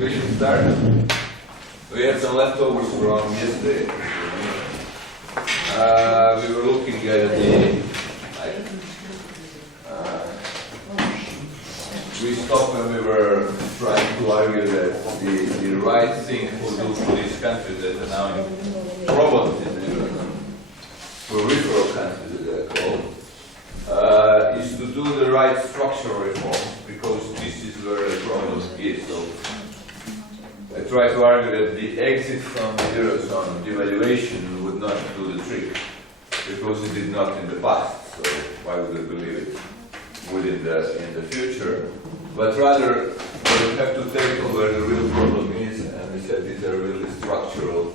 we should start. We had some leftovers from yesterday. We were looking at the. We stopped when we were trying to argue that the right thing to do for these countries that are now in problems in the Eurozone, peripheral countries as they're called, is to do the right structural reforms, because this is where the problem is. So I try to argue that the exit from the Eurozone, devaluation, would not do the trick, because it did not in the past. So why would I believe it would in the future? But rather, we have to tackle where the real problem is, and we said these are really structural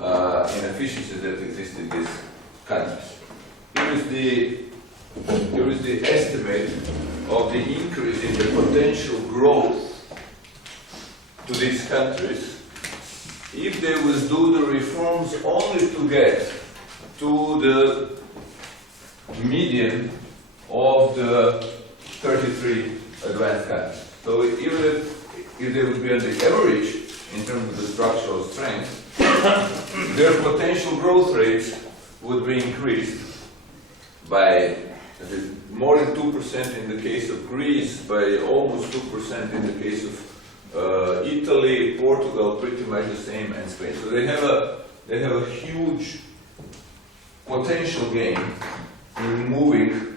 inefficiencies that exist in these countries. Here is the estimate of the increase in the potential growth to these countries if they would do the reforms only to get to the median of the 33 advanced countries. So even if they would be on the average in terms of the structural strength, their potential growth rates would be increased by more than 2% in the case of Greece, by almost 2% in the case of Italy, Portugal, pretty much the same, and Spain. So they have a huge potential gain in moving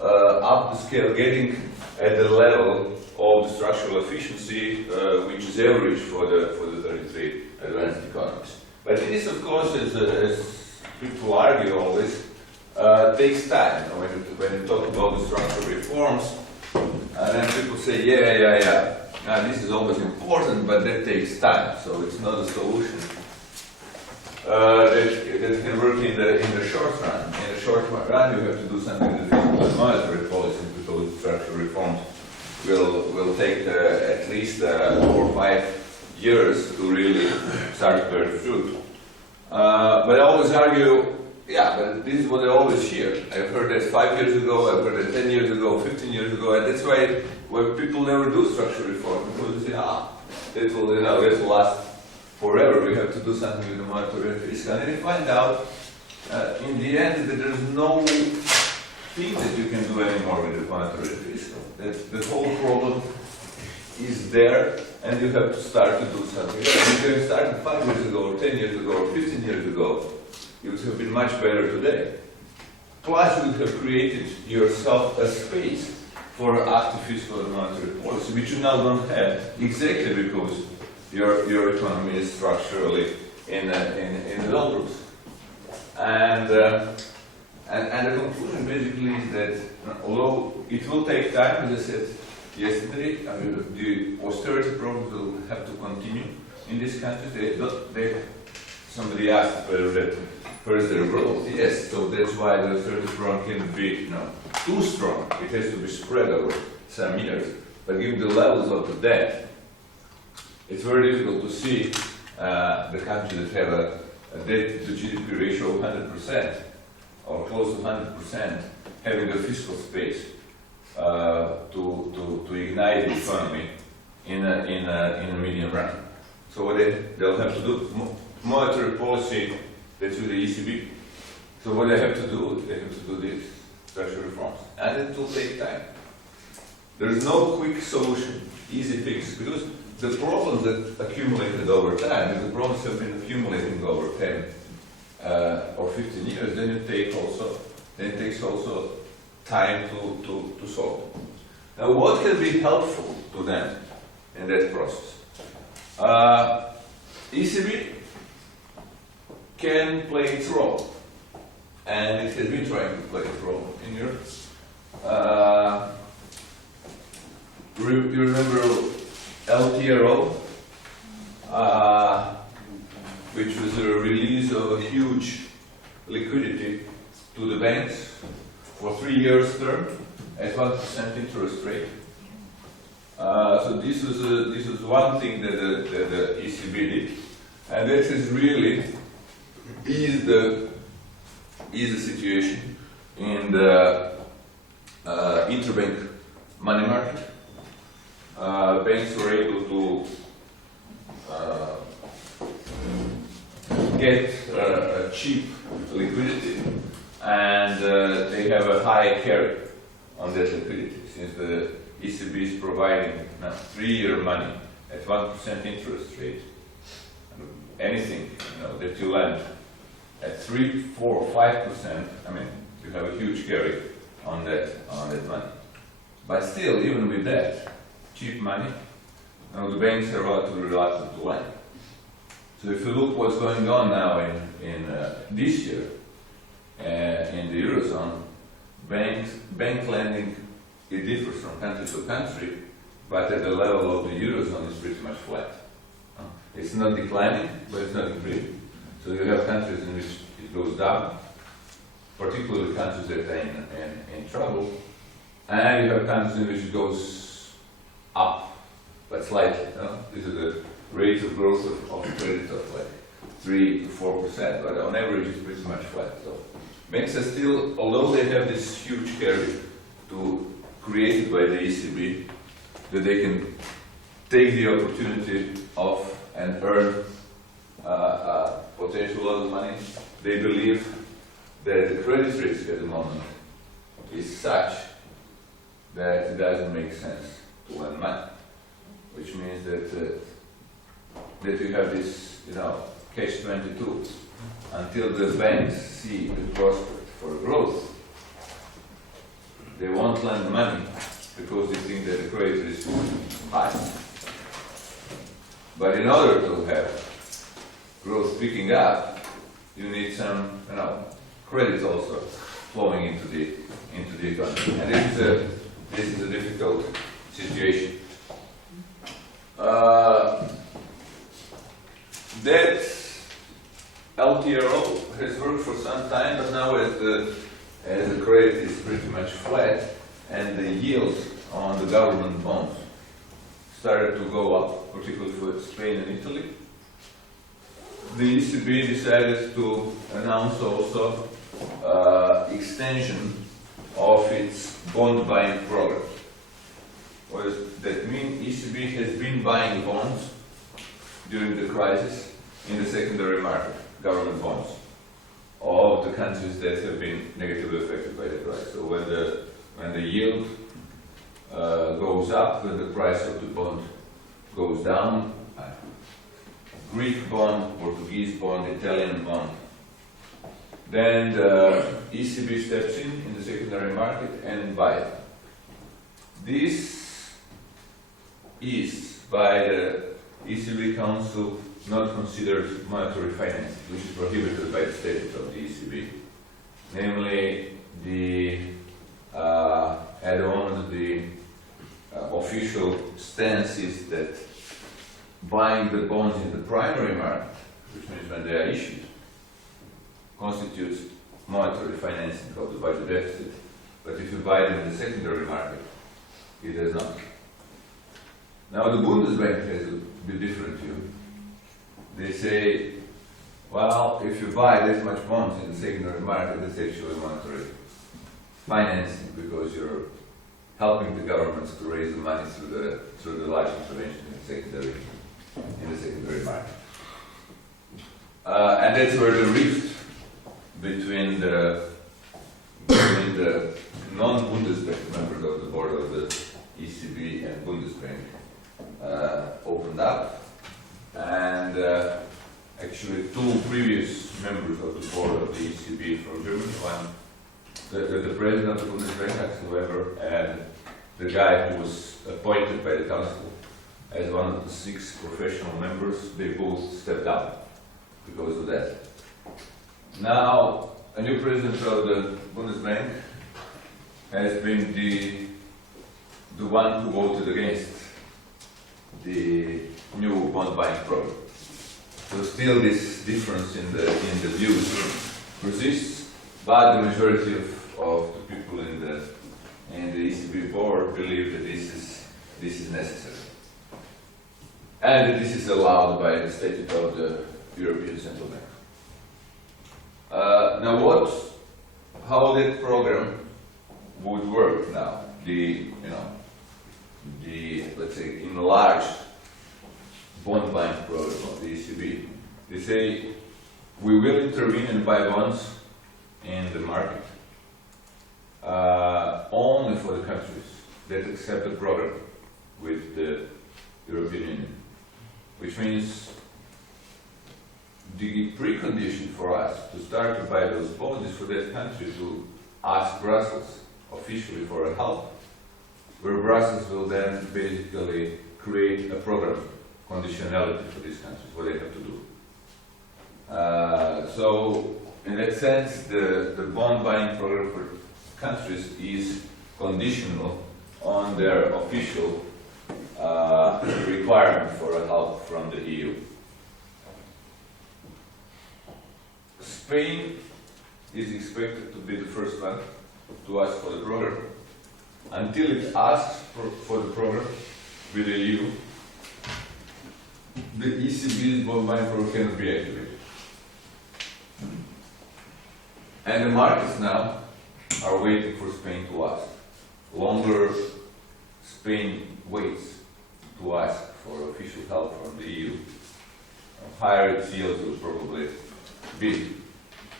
up the scale, getting at the level of the structural efficiency, which is average for the 33 advanced economies. But this, of course, as people argue always, takes time. When you talk about the structural reforms, and then people say, yeah. Now, this is always important, but that takes time. So it's not a solution that can work in the short run. In the short run, you have to do something with the monetary policy, because structural reforms will take at least 4 or 5 years to really start to bear fruit. But I always argue, yeah, but this is what I always hear. I've heard that 5 years ago, I've heard that 10 years ago, 15 years ago, and that's why people never do structural reform, because they say, that will last forever. We have to do something with the monetary and fiscal. And they find out in the end that there's no thing that you can do anymore with the monetary and fiscal. That the whole problem is there, and you have to start to do something. If you had started 5 years ago, or 10 years ago, or 15 years ago, you would have been much better today. Plus, you would have created yourself a space for active fiscal and monetary policy, which you now don't have, exactly because your economy is structurally in the doldrums. And the conclusion basically is that although it will take time, as I said yesterday, the austerity programs will have to continue in these countries. Somebody asked where is their growth? Yes, so that's why the austerity program can be too strong. It has to be spread over some years. But given the levels of the debt, it's very difficult to see the countries that have a debt to GDP ratio of 100% or close to 100% having a fiscal space to ignite the economy in a medium run. So what they'll have to do, monetary policy, that's with the ECB. So what they have to do these structural reforms, and it will take time. There is no quick solution, easy fix, because the problems that accumulated over time, if the problems have been accumulating over 10 or 15 years, then it takes also time to solve. Now, what can be helpful to them in that process? ECB can play its role, and it has been trying to play its role in Europe. You remember LTRO, which was a release of a huge liquidity to the banks for 3 years term at 1% interest rate. So this was one thing that the ECB did, and that has really eased the situation in the interbank money market. Banks were able get a cheap liquidity, and they have a high carry on that liquidity, since the ECB is providing now 3-year money at 1% interest rate. Anything that you lend at 3, 4, 5%, I mean, you have a huge carry on that money. But still, even with that cheap money, the banks are relatively reluctant to lend. So if you look what's going on now in this year in the Eurozone, bank lending, it differs from country to country, but at the level of the Eurozone is pretty much flat. It's not declining, but it's not increasing. So you have countries in which it goes down, particularly countries that are in trouble, and you have countries in which it goes up, but slightly. This is the rate of growth of credit of like 3 to 4%, but on average it's pretty much flat. So banks are still, although they have this huge carry created by the ECB, that they can take the opportunity of and earn potential lot of money. They believe that the credit risk at the moment is such that it doesn't make sense to lend money, which means that you have this, catch-22. Until the banks see the prospect for growth, they won't lend money because they think that the credit risk is high. But in order to have growth picking up, you need some, credit also flowing into the economy, and this is a difficult situation. That LTRO has worked for some time, but now as the credit is pretty much flat and the yields on the government bonds started to go up, particularly for Spain and Italy, the ECB decided to announce also extension of its bond buying program. What does that mean? ECB has been buying bonds during the crisis in the secondary market, government bonds, of the countries that have been negatively affected by the crisis. So when the yield goes up, when the price of the bond goes down, Greek bond, Portuguese bond, Italian bond, then the ECB steps in the secondary market and buy it. This is, by the ECB Council, not considered monetary financing, which is prohibited by the statute of the ECB. Namely, at the moment, the official stance is that buying the bonds in the primary market, which means when they are issued, constitutes monetary financing of the budget deficit. But if you buy them in the secondary market, it does not. Now the Bundesbank has a bit different view. They say, well, if you buy this much bonds in the secondary market, it's actually monetary financing because you're helping the governments to raise the money through the large intervention in the secondary market. And that's where the rift between the non-Bundesbank members of the board of the ECB and Bundesbank opened up, and actually two previous members of the board of the ECB from Germany, one the president of the Bundesbank, Axel Weber, and the guy who was appointed by the council as one of the 6 professional members, they both stepped down because of that. Now, a new president of the Bundesbank has been the one who voted against the new bond buying program. So still this difference in the views persists, but the majority of the people in the ECB board believe that this is necessary. And that this is allowed by the statute of the European Central Bank. Now how that program would work now, let's say, enlarged bond buying program of the ECB. They say we will intervene and buy bonds in the market only for the countries that accept the program with the European Union, which means the precondition for us to start to buy those bonds is for that country to ask Brussels officially for help, where Brussels will then basically create a program conditionality for these countries, what they have to do. So, in that sense, the bond buying program for countries is conditional on their official requirement for help from the EU. Spain is expected to be the first one to ask for the program. Until it asks for the program with the EU, the ECB's bond buying program cannot be activated. And the markets now are waiting for Spain to ask. Longer Spain waits to ask for official help from the EU, higher its yields will probably be,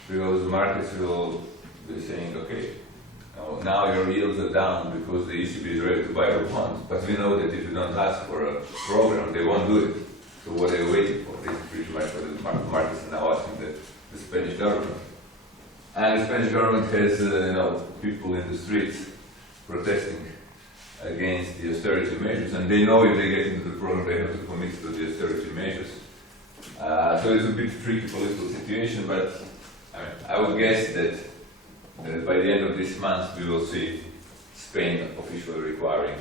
because the markets will be saying, okay, now your yields are down because the ECB is ready to buy your bonds, but we know that if you don't ask for a program, they won't do it. So what are you waiting for? This is pretty much what the markets are now asking the Spanish government. And the Spanish government has people in the streets protesting against the austerity measures, and they know if they get into the program they have to commit to the austerity measures. So it's a bit tricky political situation, but I would guess that by the end of this month we will see Spain officially requiring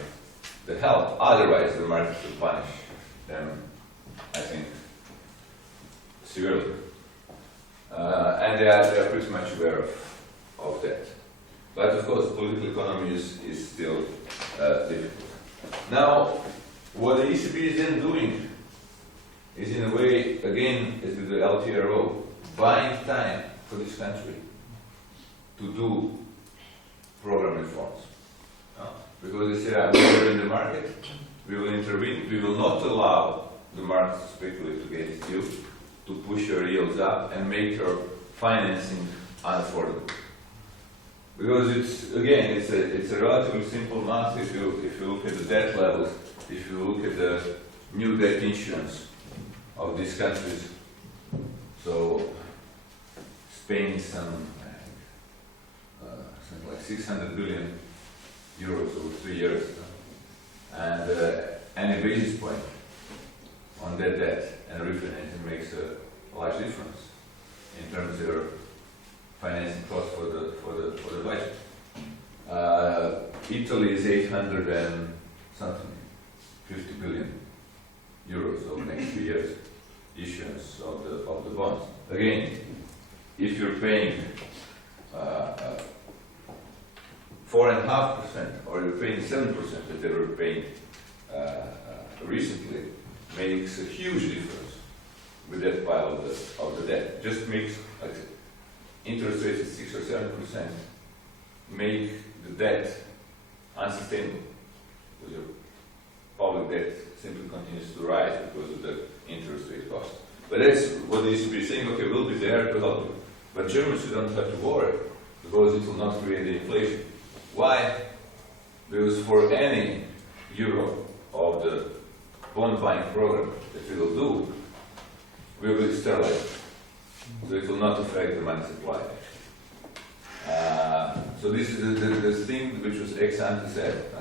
the help. Otherwise, the market will punish them, I think, severely. And they are pretty much aware of that. But of course, political economy is still difficult. Now, what the ECB is then doing is, in a way, again, as with the LTRO, buying time for this country to do program reforms. Because they say, we're in the market, we will intervene, we will not allow the market to speculate against you, to push your yields up and make your financing unaffordable. Because it's a relatively simple math if you look at the debt levels, if you look at the new debt issuance of these countries. So Spain is something like 600 billion euros over 3 years, and any basis point on that debt and refinancing makes a large difference in terms of your financing cost for the budget. Italy is 800 and something, 50 billion euros over the next 3 years issuance of the bonds. Again, if you're paying 4.5% or you're paying 7% that they were paying recently, makes a huge difference with that pile of the debt. Just makes interest rates at 6 or 7% make the debt unsustainable, because your public debt simply continues to rise because of the interest rate cost. But that's what the ECB is saying, okay, we'll be there to help you. But Germans, you don't have to worry, because it will not create the inflation. Why? Because for any euro of the bond buying program that we will do, we will sterilize. So it will not affect the money supply. So this is the thing which was ex ante said.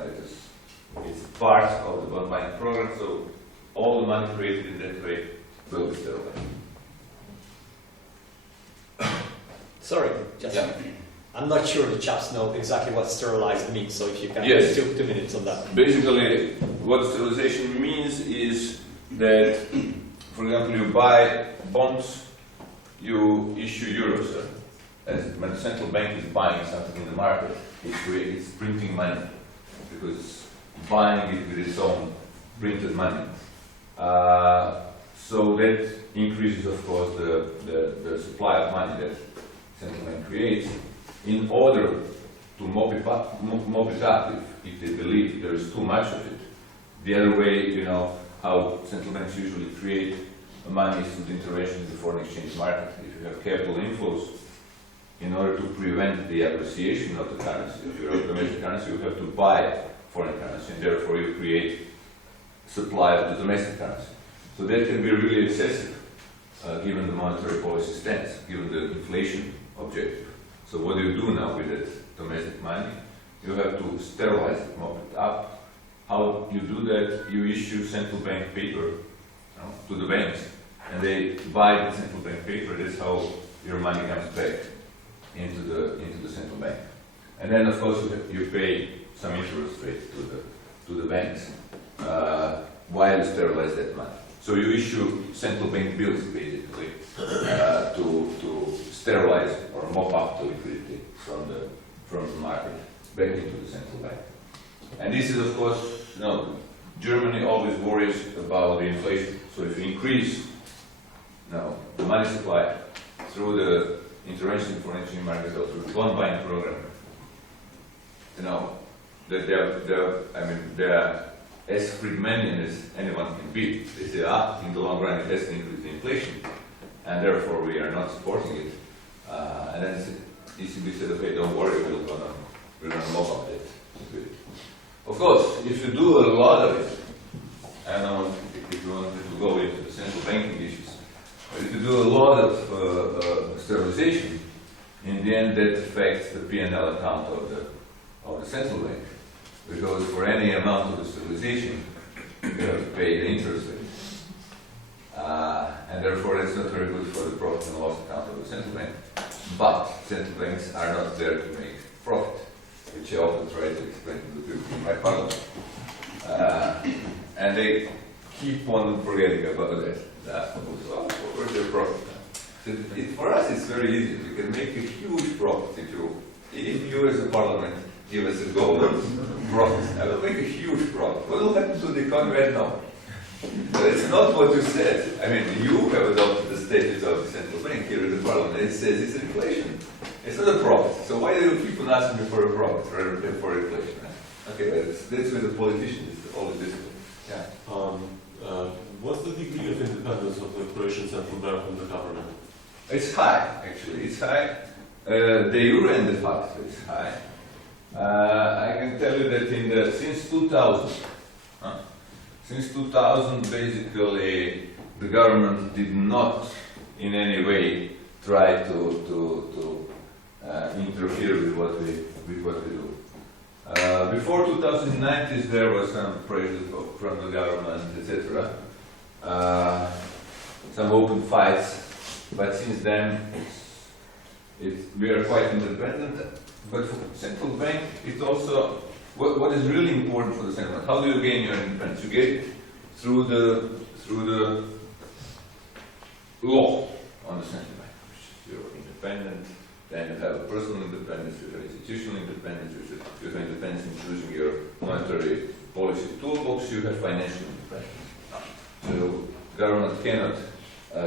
It's part of the bond buying program, so all the money created in that way will be sterilized. Sorry, just I'm not sure the chaps know exactly what sterilized means, so if you can Yes. 2 minutes on that. Basically, what sterilization means is that, for example, you buy bonds, you issue euros. When the central bank is buying something in the market, it's printing money, because it's buying it with its own printed money. So that increases, of course, the supply of money that central bank creates, in order to mop it up if they believe there is too much of it. The other way, how central banks usually create money through the intervention in the foreign exchange market. If you have capital inflows, in order to prevent the appreciation of the currency, if you have domestic currency, you have to buy foreign currency, and therefore you create supply of the domestic currency. So that can be really excessive, given the monetary policy stance, given the inflation objective. So what do you do now with that domestic money? You have to sterilize it, mop it up. How you do that? You issue central bank paper to the banks, and they buy the central bank paper. That's how your money comes back into the central bank. And then, of course, you pay some interest rate to the banks while you sterilize that money. So you issue central bank bills, basically, to sterilize or mop up the liquidity from the market back into the central bank. And this is, of course, Germany always worries about the inflation. So if you increase the money supply through the intervention in foreign exchange markets or through the bond buying program, that they're as Friedmanian as anyone can be. They say, in the long run it has to increase the inflation, and therefore we are not supporting it. And then ECB said, okay, don't worry, we're gonna mop up that. Of course, if you do a lot of it, I don't know if you wanted to go into the central banking issues, but if you do a lot of sterilization, in the end that affects the P&L account of the central bank. Because for any amount of the sterilization, you have to pay the interest rate. And therefore that's not very good for the profit and loss account of the central bank. But central banks are not there to make profit, which I often try to explain to the people in my parliament. And they keep on forgetting about that. Where's their profit? For us it's very easy. We can make a huge profit if you as a parliament give us a golden profit. I will make a huge profit. What will happen to the economy right now? But it's not what you said. I mean, you have adopted the statute of the central bank here in the parliament. It says it's inflation. It's not a profit. So why do you keep on asking me for a profit rather than for inflation? Okay, but that's with the politicians. It's always difficult. Yeah. What's the degree of independence of the Croatian central bank from the government? It's high, actually. It's high. De jure and de facto it's high. I can tell you that since 2000, basically, the government did not in any way try to interfere with what we do. Before 2019, there was some pressure from the government, etc. Some open fights, but since then we are quite independent. But for the central bank, it's also what is really important for the central bank. How do you gain your independence? You get it through the law on the central bank. You're independent. Then you have personal independence. You have institutional independence. You have independence in choosing your monetary policy toolbox. You have financial independence. So government cannot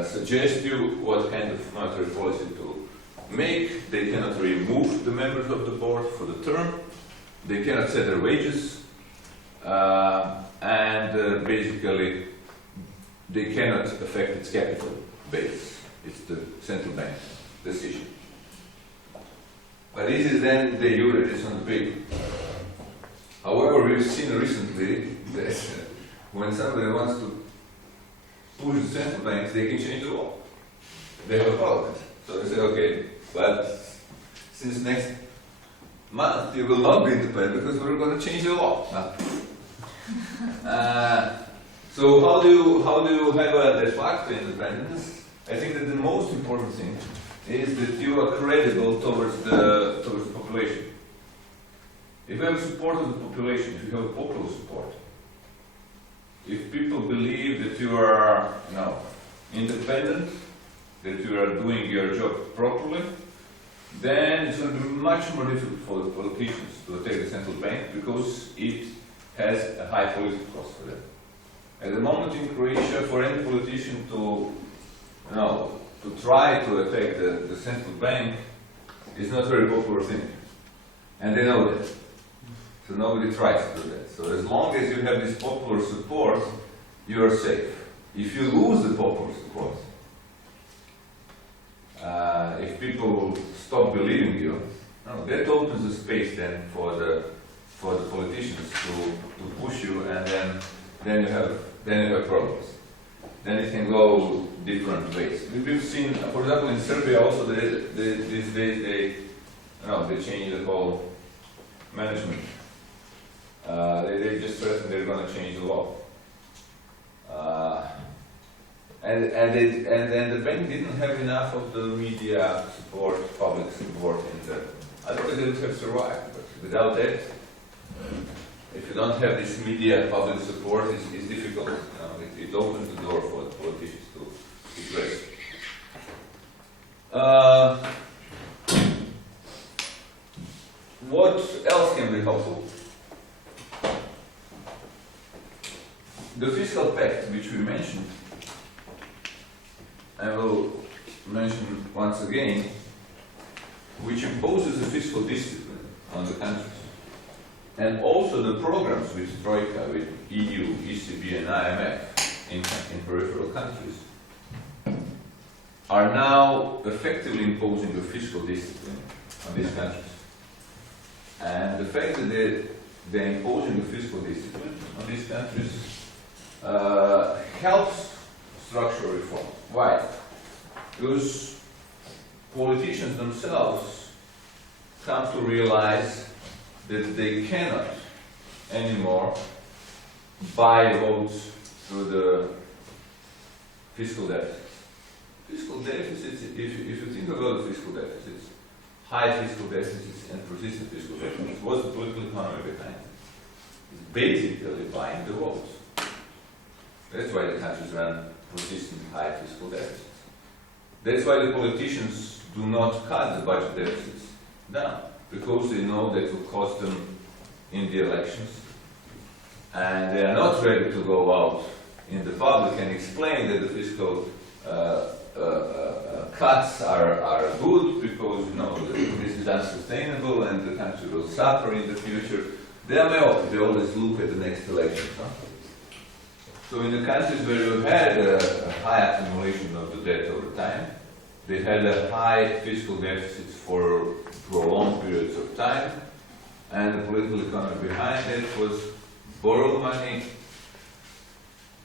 suggest you what kind of monetary policy to make. They cannot remove the members of the board for the term. They cannot set their wages, and basically they cannot affect its capital base. It's the central bank's decision. But this is then the jure, it's on the paper. However, we've seen recently that when somebody wants to push the central banks, they can change the law. They have a parliament. So they say, okay, but since next month you will not be independent because we're going to change the law. So how do you have a de facto independence? I think that the most important thing is that you are credible towards the population. If you have support of the population, if you have popular support, if people believe that you are independent, that you are doing your job properly, then it's going to be much more difficult for the politicians to attack the central bank because it has a high political cost for them. At the moment in Croatia, for any politician to try to attack the central bank is not a very popular thing. And they know that. So nobody tries to do that. So as long as you have this popular support, you are safe. if you lose the popular support, if people stop believing you, no, that opens the space then for the politicians to push you, and then you have problems. Then it can go different ways. We've seen, for example, in Serbia also, these days they change the whole management. They just threaten they're going to change the law. And then the bank didn't have enough of the media support, public support in the. Otherwise they would have survived. But without that, if you don't have this media public support, it's difficult. It opens the door for the politicians to press. What else can be helpful? The fiscal pact, which we mentioned, I will mention once again, which imposes a fiscal discipline on the countries. And also the programs with Troika, with EU, ECB and IMF in peripheral countries are now effectively imposing a fiscal discipline on these countries. And the fact that they're imposing a fiscal discipline on these countries helps structural reform. Why? Because politicians themselves come to realize that they cannot anymore buy votes through the fiscal deficits. Fiscal deficits, if you think about the fiscal deficits, high fiscal deficits and persistent fiscal deficits, what's the political economy behind it? It's basically buying the votes. That's why the countries run persistent high fiscal deficits. That's why the politicians do not cut the budget deficits down, because they know that will cost them in the elections, and they are not ready to go out in the public and explain that the fiscal cuts are good because this is unsustainable and the country will suffer in the future. They are myopic. They always look at the next election. Huh? So in the countries where you had a high accumulation of the debt over time, they had a high fiscal deficits for prolonged periods of time, and the political economy behind it was borrow money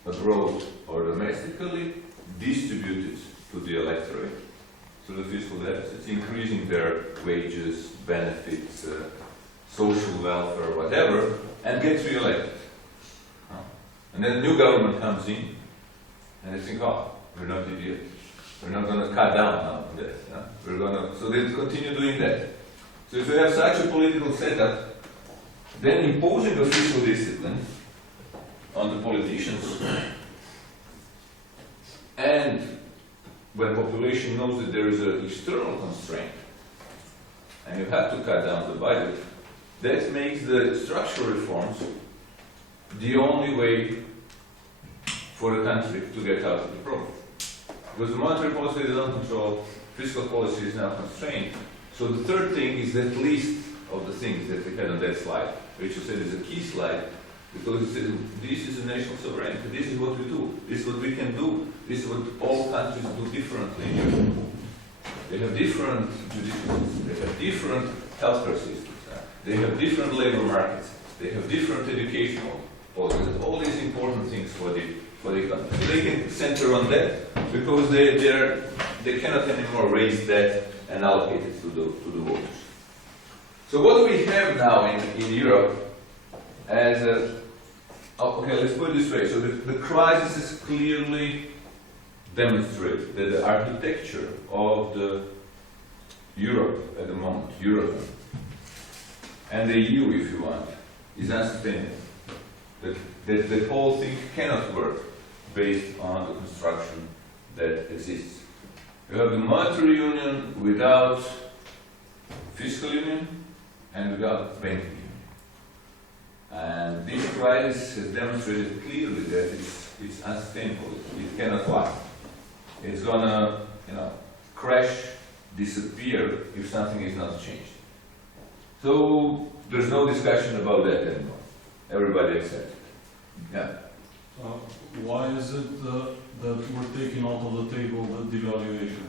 abroad or domestically, distribute it to the electorate through the fiscal deficits, increasing their wages, benefits, social welfare, whatever, and get re-elected. And then the new government comes in, and they think, oh, we're not idiots. We're not going to cut down now on that. Yeah? We're going to, so they continue doing that. So if you have such a political setup, then imposing a fiscal discipline on the politicians, and when population knows that there is an external constraint, and you have to cut down the budget, that makes the structural reforms the only way for a country to get out of the problem. Because the monetary policy they don't control, fiscal policy is now constrained. So the third thing is that list of the things that we had on that slide, which you said is a key slide, because it says this is a national sovereignty, this is what we do, this is what we can do, this is what all countries do differently. They have different judicial systems, they have different healthcare systems, they have different labor markets, they have different educational policies, all these important things for the economy. So they can center on that because they cannot anymore raise that and allocate it to the voters. So what do we have now in Europe as a okay, let's put it this way. So the crisis is clearly demonstrated that the architecture of the Europe at the moment, Europe, and the EU, if you want, is unsustainable. That the whole thing cannot work based on the construction that exists. You have the monetary union without fiscal union and without banking union. And this crisis has demonstrated clearly that it's unsustainable. It cannot last. It's gonna, crash, disappear if something is not changed. So there's no discussion about that anymore. Everybody accepts it. Yeah. Why is it that we're taking out of the table the devaluation?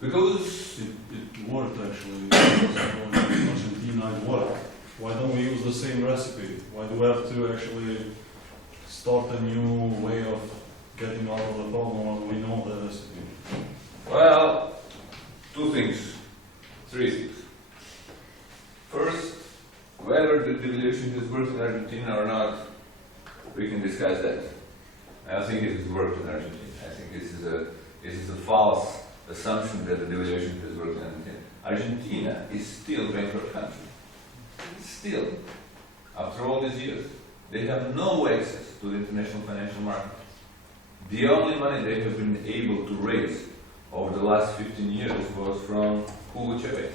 Because It worked actually. In Argentina it worked. Why don't we use the same recipe? Why do we have to actually start a new way of getting out of the problem when we know the recipe? well, two things, three things. First, whether the devaluation has worked in Argentina or not, we can discuss that. I don't think it has worked in Argentina. I think this is a false assumption that the devaluation has worked in Argentina. Argentina is still a bankrupt country. Still, after all these years, they have no access to the international financial market. The only money they have been able to raise over the last 15 years was from Vujcic.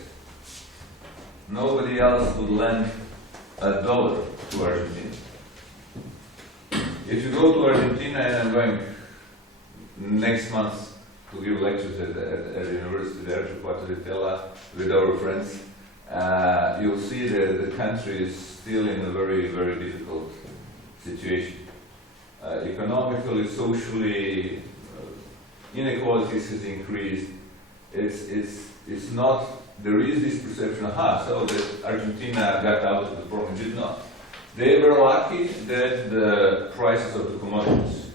Nobody else would lend $1 to Argentina. If you go to Argentina, and I'm going next month to give lectures at the university there, to Cuatretela, with our friends, you'll see that the country is still in a very, very difficult situation. Economically, socially, inequalities has increased. It's not. There is this perception, so that Argentina got out of the problem. It did not. They were lucky that the prices of the commodities,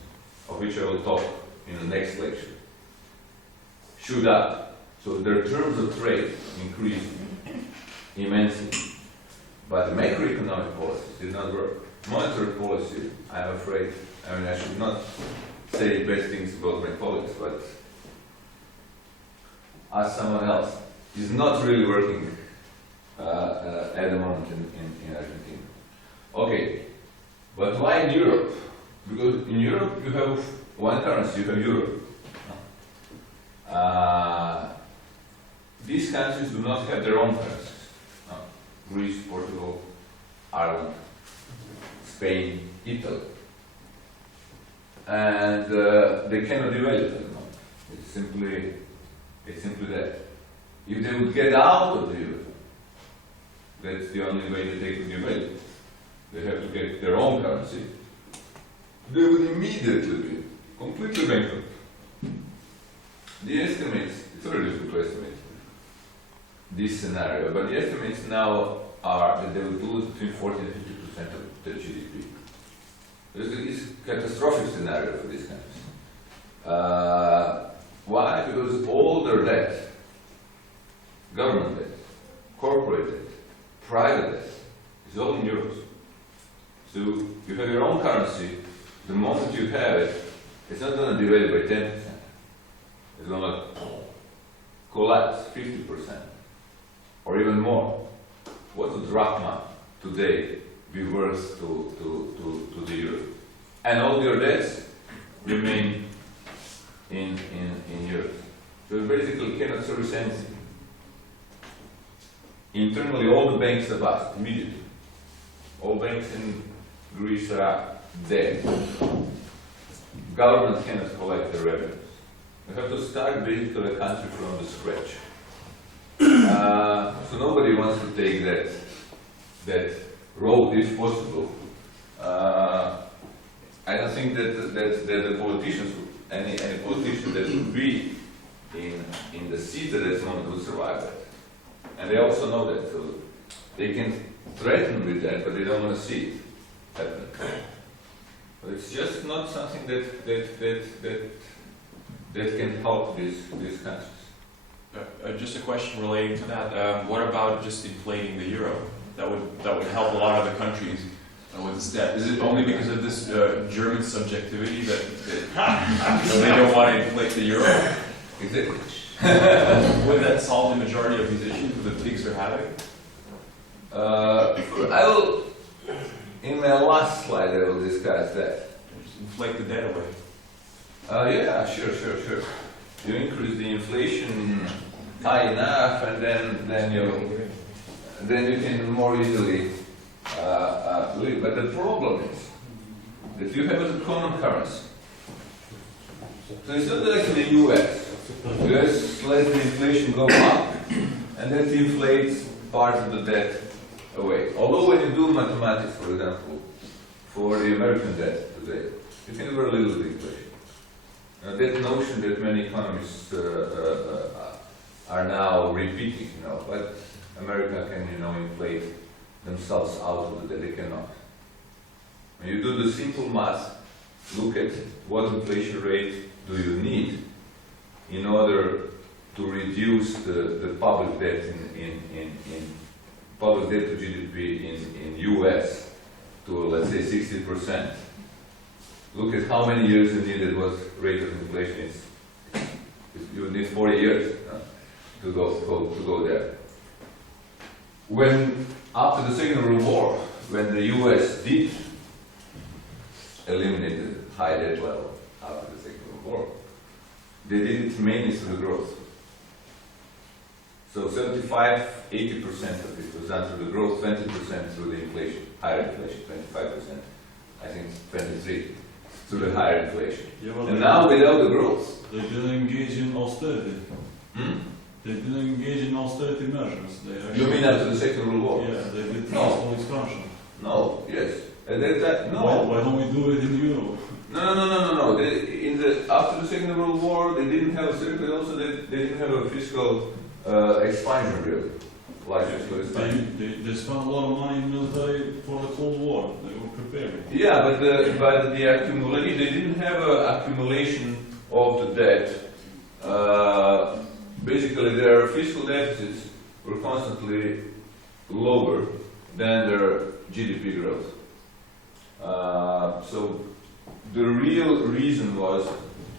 of which I will talk in the next lecture, shoot up. So their terms of trade increased immensely. But the macroeconomic policies did not work. Monetary policy, I'm afraid, I should not say bad things about my colleagues, but as someone else, is not really working at the moment in Argentina. Okay, but why in Europe? Because in Europe you have one currency, you have euro. These countries do not have their own currencies. No. Greece, Portugal, Ireland, Spain, Italy. And they cannot devalue at the moment. It's simply that. If they would get out of the euro, that's the only way that they could devalue. They have to get their own currency. They would immediately be completely bankrupt. The estimates, it's very difficult to estimate this scenario, but the estimates now are that they would lose between 40 and 50% of their GDP. This is a catastrophic scenario for these countries. Why? Because all their debt, government debt, corporate debt, private debt, is all in euros. So you have your own currency. The moment you have it, it's not going to devalue by 10%. It's going to collapse 50% or even more. What would drachma today be worth to the euro? And all your debts remain in euros. So you basically cannot service anything. Internally, all the banks are bust immediately. All banks in Greece are dead. Government cannot collect the revenues. You have to start basically a country from the scratch. So nobody wants to take that road if possible. I don't think that the politicians, any politician that would be in the seat at that moment would survive that. And they also know that, so they can threaten with that, but they don't want to see it happen. But it's just not something that can help these countries. Just a question relating to that. What about just inflating the euro? That would help a lot of the countries with this debt. Is it only because of this German subjectivity that they don't want to inflate the euro? Exactly. Would that solve the majority of these issues that the pigs are having? I will, in my last slide, I will discuss that. Just inflate the debt away. Yeah, sure. You increase the inflation high enough, and then you can more easily live. But the problem is that you have a common currency. So it's not like in the US. US lets the inflation go up, and that inflates part of the debt away. Although when you do mathematics, for example, for the American debt today, you can do very little with inflation. That notion that many economists are now repeating, but America can, inflate themselves out of it, that they cannot. When you do the simple math, look at what inflation rate do you need in order to reduce the public debt in public debt to GDP in US to, let's say, 60%. Look at how many years you needed, what rate of inflation is. You would need 40 years to go there. When, after the Second World War, when the US did eliminate the high debt level after the Second World War, they did it mainly through growth. So 75-80% of it was done through the growth, 20% through the inflation, higher inflation, 25%, I think 23%. To the higher inflation. Yeah, but And now without the growth. they didn't engage in austerity. They didn't engage in austerity measures. You mean after the Second World War? Yeah, they did No. fiscal expansion. No, yes. At that time, no. Why don't we do it in Europe? No. After the Second World War, they didn't have austerity, but also they didn't have a fiscal expansion really. Large fiscal expansion. They spent a lot of money in military for the Cold War. They were preparing. Yeah, but the accumulation, they didn't have an accumulation of the debt. Basically, their fiscal deficits were constantly lower than their GDP growth. So the real reason was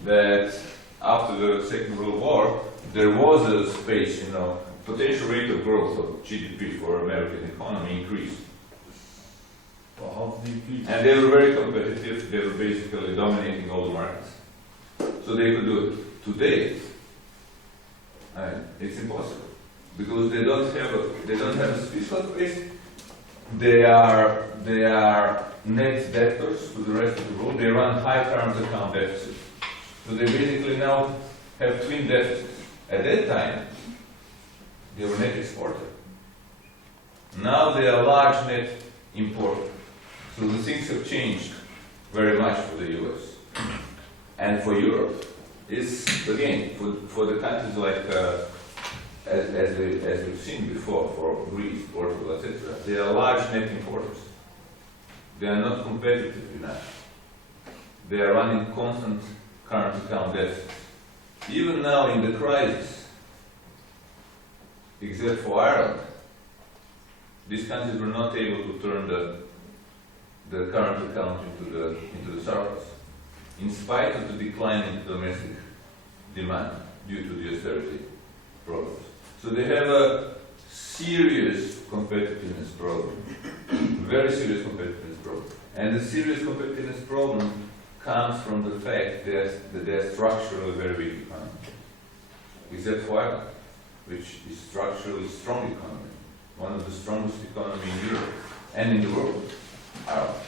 that after the Second World War, there was a space, potential rate of growth of GDP for American economy increased. But how did they increase? And they were very competitive, they were basically dominating all the markets. So they could do it. Today, it's impossible. Because they don't have a fiscal base, they are net debtors to the rest of the world, they run high current account deficits. So they basically now have twin deficits. At that time, they were net exporter. Now they are large net importer. So the things have changed very much for the US. And for Europe, it's again, for the countries like, as we've seen before, for Greece, Portugal, etc., they are large net importers. They are not competitive enough. They are running constant current account deficits. Even now in the crisis, except for Ireland, these countries were not able to turn the current account into the surplus, in spite of the decline in domestic demand due to the austerity problems. So they have a serious competitiveness problem, very serious competitiveness problem. And the serious competitiveness problem comes from the fact that they're structurally a very weak economy, except for Ireland, which is structurally a strong economy, one of the strongest economies in Europe and in the world. Ireland.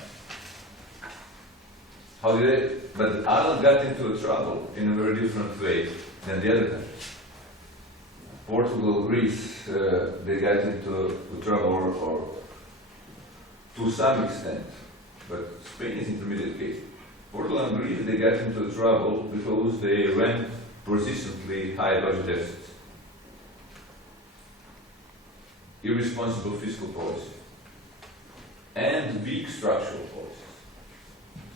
How did they? But Ireland got into trouble in a very different way than the other countries. Portugal, Greece, they got into trouble, or to some extent, but Spain is intermediate case. Portugal and Greece, they got into trouble because they ran persistently high budget deficits, irresponsible fiscal policy, and weak structural policies.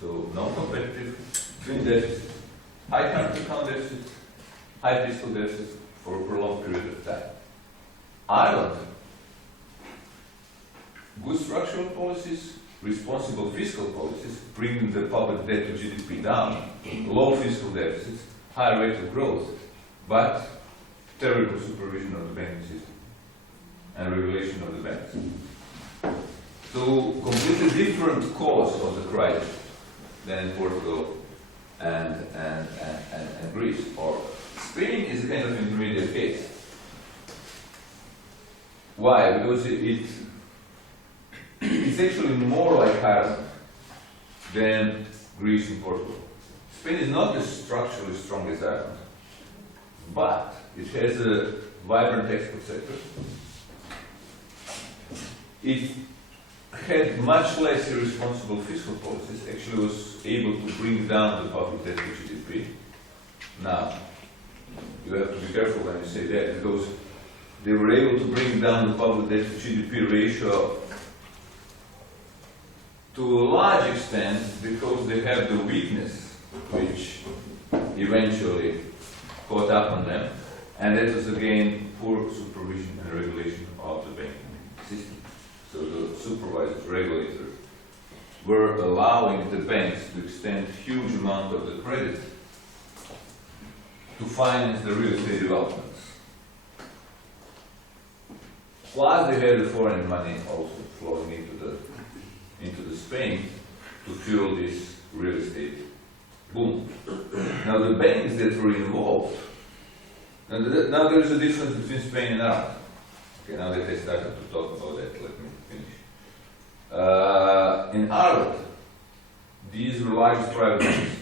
So non-competitive, twin deficits, high current account deficits, high fiscal deficits for a prolonged period of time. Ireland, good structural policies, responsible fiscal policies, bringing the public debt to GDP down, low fiscal deficits, high rate of growth, but terrible supervision of the banking system and regulation of the banks. So completely different cause of the crisis than in Portugal and Greece. Or Spain is a kind of intermediate case. Why? Because it's actually more like Ireland than Greece and Portugal. Spain is not as structurally strong as Ireland, but it has a vibrant export sector. It had much less irresponsible fiscal policies, actually was able to bring down the public debt to GDP, Now, you have to be careful when you say that, because they were able to bring down the public debt to GDP ratio to a large extent because they have the weakness which eventually caught up on them, and that was again poor supervision and regulation of the banking system. So the supervisors, regulators, were allowing the banks to extend huge amount of the credit to finance the real estate developments. Plus they had the foreign money also flowing into the Spain to fuel this real estate boom. Now the banks that were involved, now there is a difference between Spain and Ireland. Okay, now that I started to talk about that, let me finish. In Ireland, these were large private banks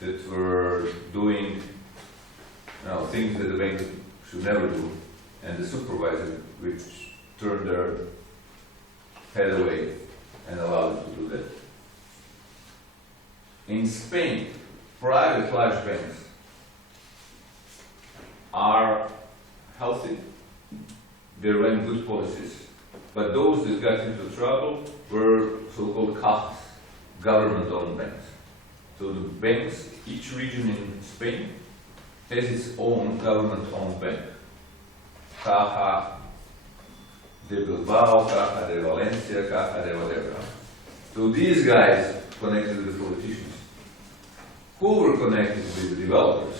that were doing things that the bank should never do, and the supervisor which turned their head away and allowed them to do that. In Spain, private large banks are healthy, they ran good policies, but those that got into trouble were so-called cajas, government-owned banks. So the banks, each region in Spain has its own government-owned bank. Caja de Bilbao, Caja de Valencia, Caja de whatever. So these guys connected with the politicians, who were connected with the developers,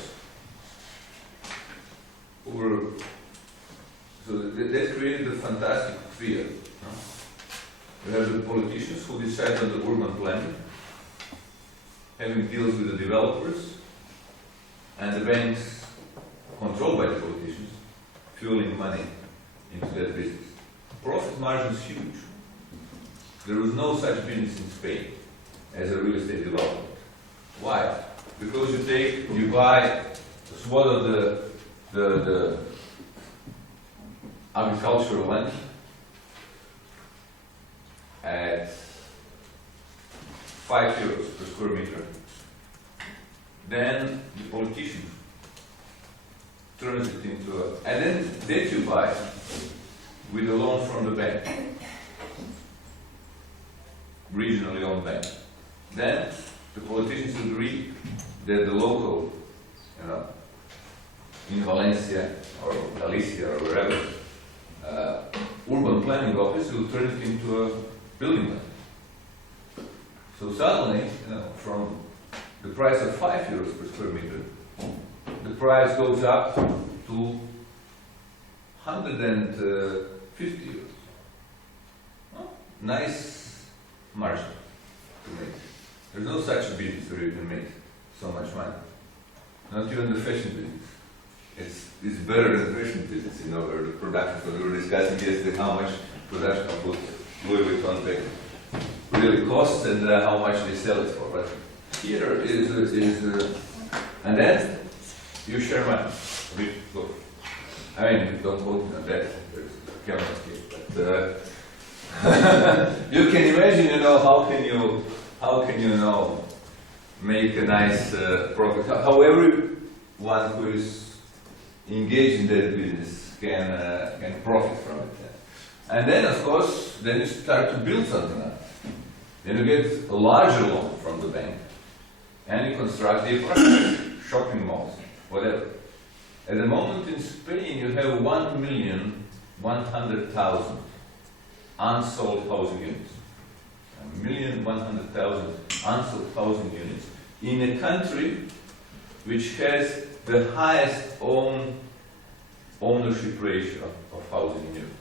so that created a fantastic fear. You have the politicians who decide on the urban planning, having deals with the developers, and the banks controlled by the politicians, fueling money into that business. Profit margin is huge. There was no such business in Spain as a real estate development. Why? Because you buy a swath of the agricultural land at 5 euros per square meter. Then the politician turns it into and then that you buy with a loan from the bank, regionally owned bank. Then the politicians agree that the local, in Valencia or Galicia or wherever, urban planning office will turn it into a building land. So suddenly, from the price of 5 euros per square meter, the price goes up to 150 euros. Well, nice margin to make. There's no such a business where you can make so much money. Not even the fashion business. It's better than the fashion business, where the production, so we were discussing yesterday how much production of Louis Vuitton bag really costs and how much they sell it for. But here is and then you share money. Look, I mean, don't quote me on that. There's a camera here, but you can imagine, how can you make a nice profit? How everyone who is engaged in that business can profit from it. And then, of course, then you start to build something up. Then you get a larger loan from the bank, and you construct the apartments, shopping malls, whatever. At the moment in Spain, you have 1,100,000 unsold housing units. 1,100,000 unsold housing units in a country which has the highest ownership ratio of housing units.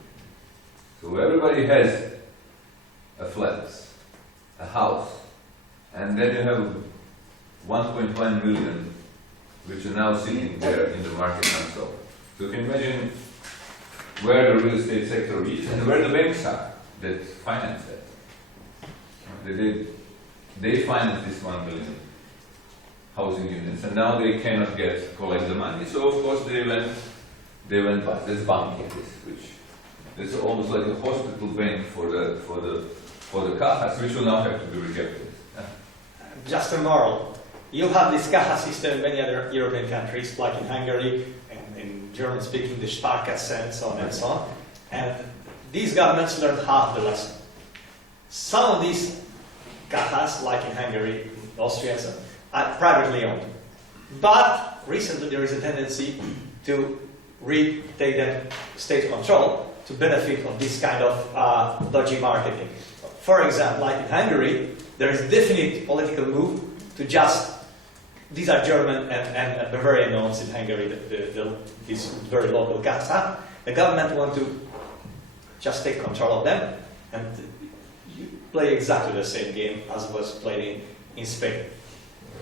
So everybody has a flat, a house, and then you have 1.1 million which are now sitting there in the market unsold. So you can imagine where the real estate sector is and where the banks are that finance that. They finance this 1 million housing units, and now they cannot collect the money. So of course they went bust. That's banking, which it's almost like a hospital bank for the cajas, which will now have to be rejected. Just a moral. You have this Kaha system in many other European countries, like in Hungary, and in German-speaking, the Sparkasse and so on and so on. And these governments learned half the lesson. Some of these Kahas, like in Hungary, Austria, and so on, are privately owned. But recently there is a tendency to retake them state control to benefit of this kind of dodgy marketing. For example, like in Hungary, there is definite political move to just, these are German and Bavarian loans in Hungary, these very local Kasa. The government want to just take control of them and you play exactly the same game as was played in Spain.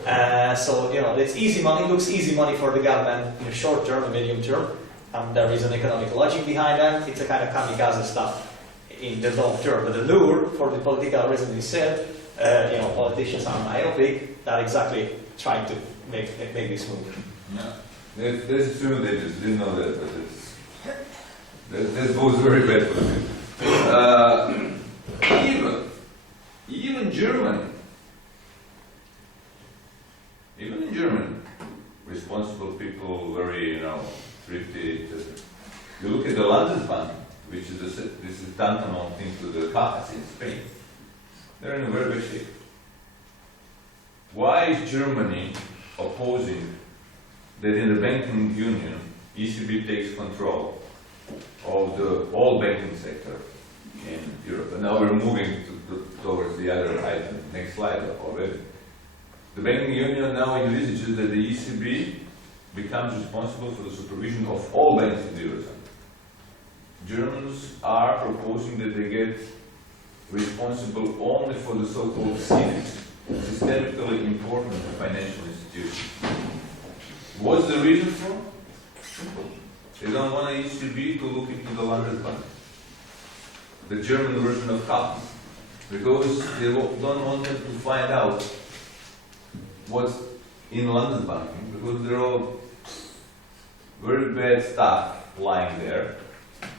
So, you know, it's easy money, looks easy money for the government in the short term and medium term. There is an economic logic behind that. It's a kind of kamikaze stuff in the long term. But the lure, for the political reason we said, you know, politicians are myopic, they're exactly trying to make this move. Yeah, that's true. They just didn't know that, but that goes very bad for them. Even Germany. Even in Germany, responsible people, very, you know, thrifty. You look at the Landesbank, which is this is tantamount into the Cajas in Spain. They're in a very bad shape. Why is Germany opposing that in the banking union, ECB takes control of the whole banking sector in Europe? And now we're moving towards the other item. Next slide already. The banking union now envisages that the ECB becomes responsible for the supervision of all banks in the Eurozone. Germans are proposing that they get responsible only for the so-called SIFIs, systemically important financial institutions. What's the reason for? Simple. They don't want the ECB to look into the Landesbank, the German version of Kappen, because they don't want them to find out what's in Landesbanking, because they're all very bad stuff lying there,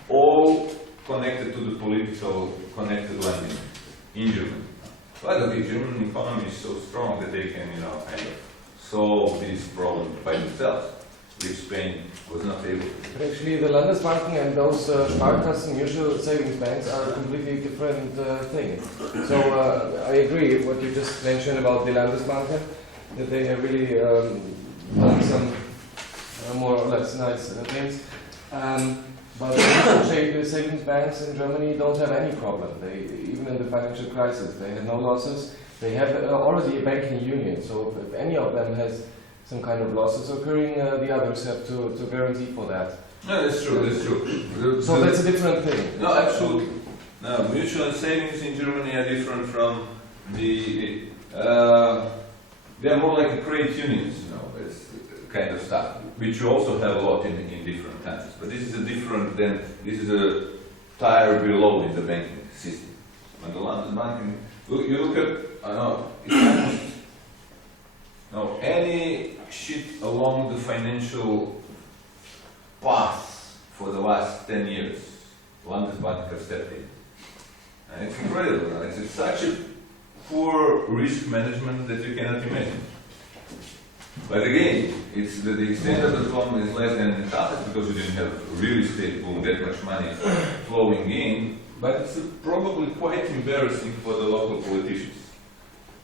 all connected to the political connected lending in Germany. But the German economy is so strong that they can, you know, kind of solve this problem by themselves, which Spain was not able to. But actually, the Landesbanken and those Sparkassen, usual savings banks, are a completely different thing. So I agree with what you just mentioned about the Landesbanken, that they have really done some more or less nice things. But the savings banks in Germany don't have any problem. Even in the financial crisis, they had no losses. They have already a banking union, so if any of them has some kind of losses occurring, the others have to guarantee for that. No, that's true, that's true. So that's a different thing. No, absolutely. No, mutual savings in Germany are different from the... they're more like credit unions, you know, it's kind of stuff, which you also have a lot in different countries. But this is a different, this is a tier below in the banking system. When the Landesbank, you look at, I know, it's no, any shit along the financial path for the last 10 years, Landesbank has stepped in. And it's incredible, no? It's such a poor risk management that you cannot imagine. But again, it's the extent of the problem is less than the target because you didn't have real estate boom, that much money flowing in, but it's probably quite embarrassing for the local politicians.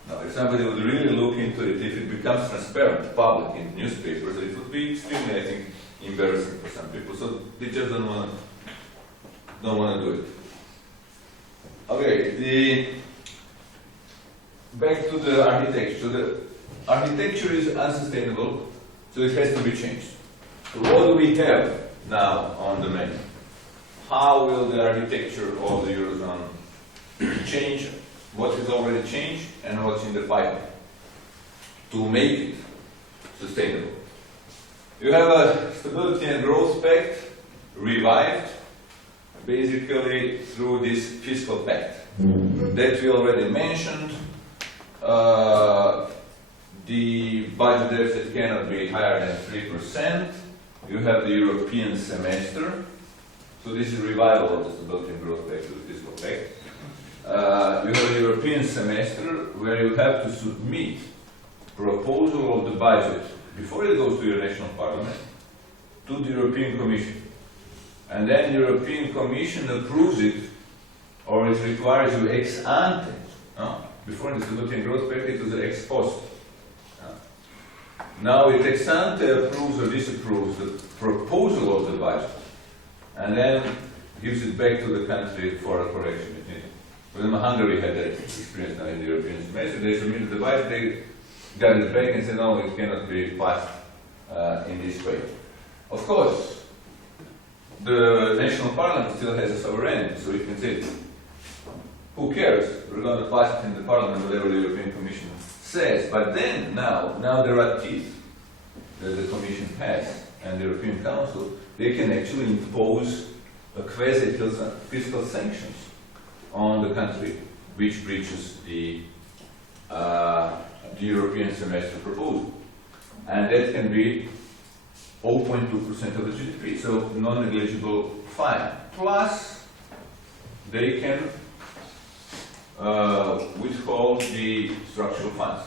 Now, if somebody would really look into it, if it becomes transparent, public in newspapers, it would be extremely, I think, embarrassing for some people. So they just don't want to do it. Okay, back to the architecture. So the architecture is unsustainable, so it has to be changed. So what do we have now on the menu? How will the architecture of the Eurozone change? What has already changed and what's in the pipeline to make it sustainable? You have a Stability and Growth Pact revived basically through this fiscal pact that we already mentioned. The budget deficit cannot be higher than 3%. You have the European semester. So this is revival of the Stability and Growth Pact to the fiscal pact. You have a European semester where you have to submit proposal of the budget before it goes to your national parliament to the European Commission. And then the European Commission approves it, or it requires you ex ante. Before the Stability and Growth Pact, it was ex post. Now it ex ante approves or disapproves the proposal of the budget, and then gives it back to the country for a correction. When Hungary had that experience now in the European semester, they submitted the budget, they got it back and said, no, it cannot be passed in this way. Of course, the national parliament still has a sovereignty, so it can say, who cares? We're going to pass it in the parliament, whatever the European Commission says. But then, now there are teeth that the Commission has, and the European Council, they can actually impose a quasi-fiscal sanctions on the country which breaches the European semester proposal. And that can be 0.2% of the GDP, so non-negligible fine. Plus, they can withhold the structural funds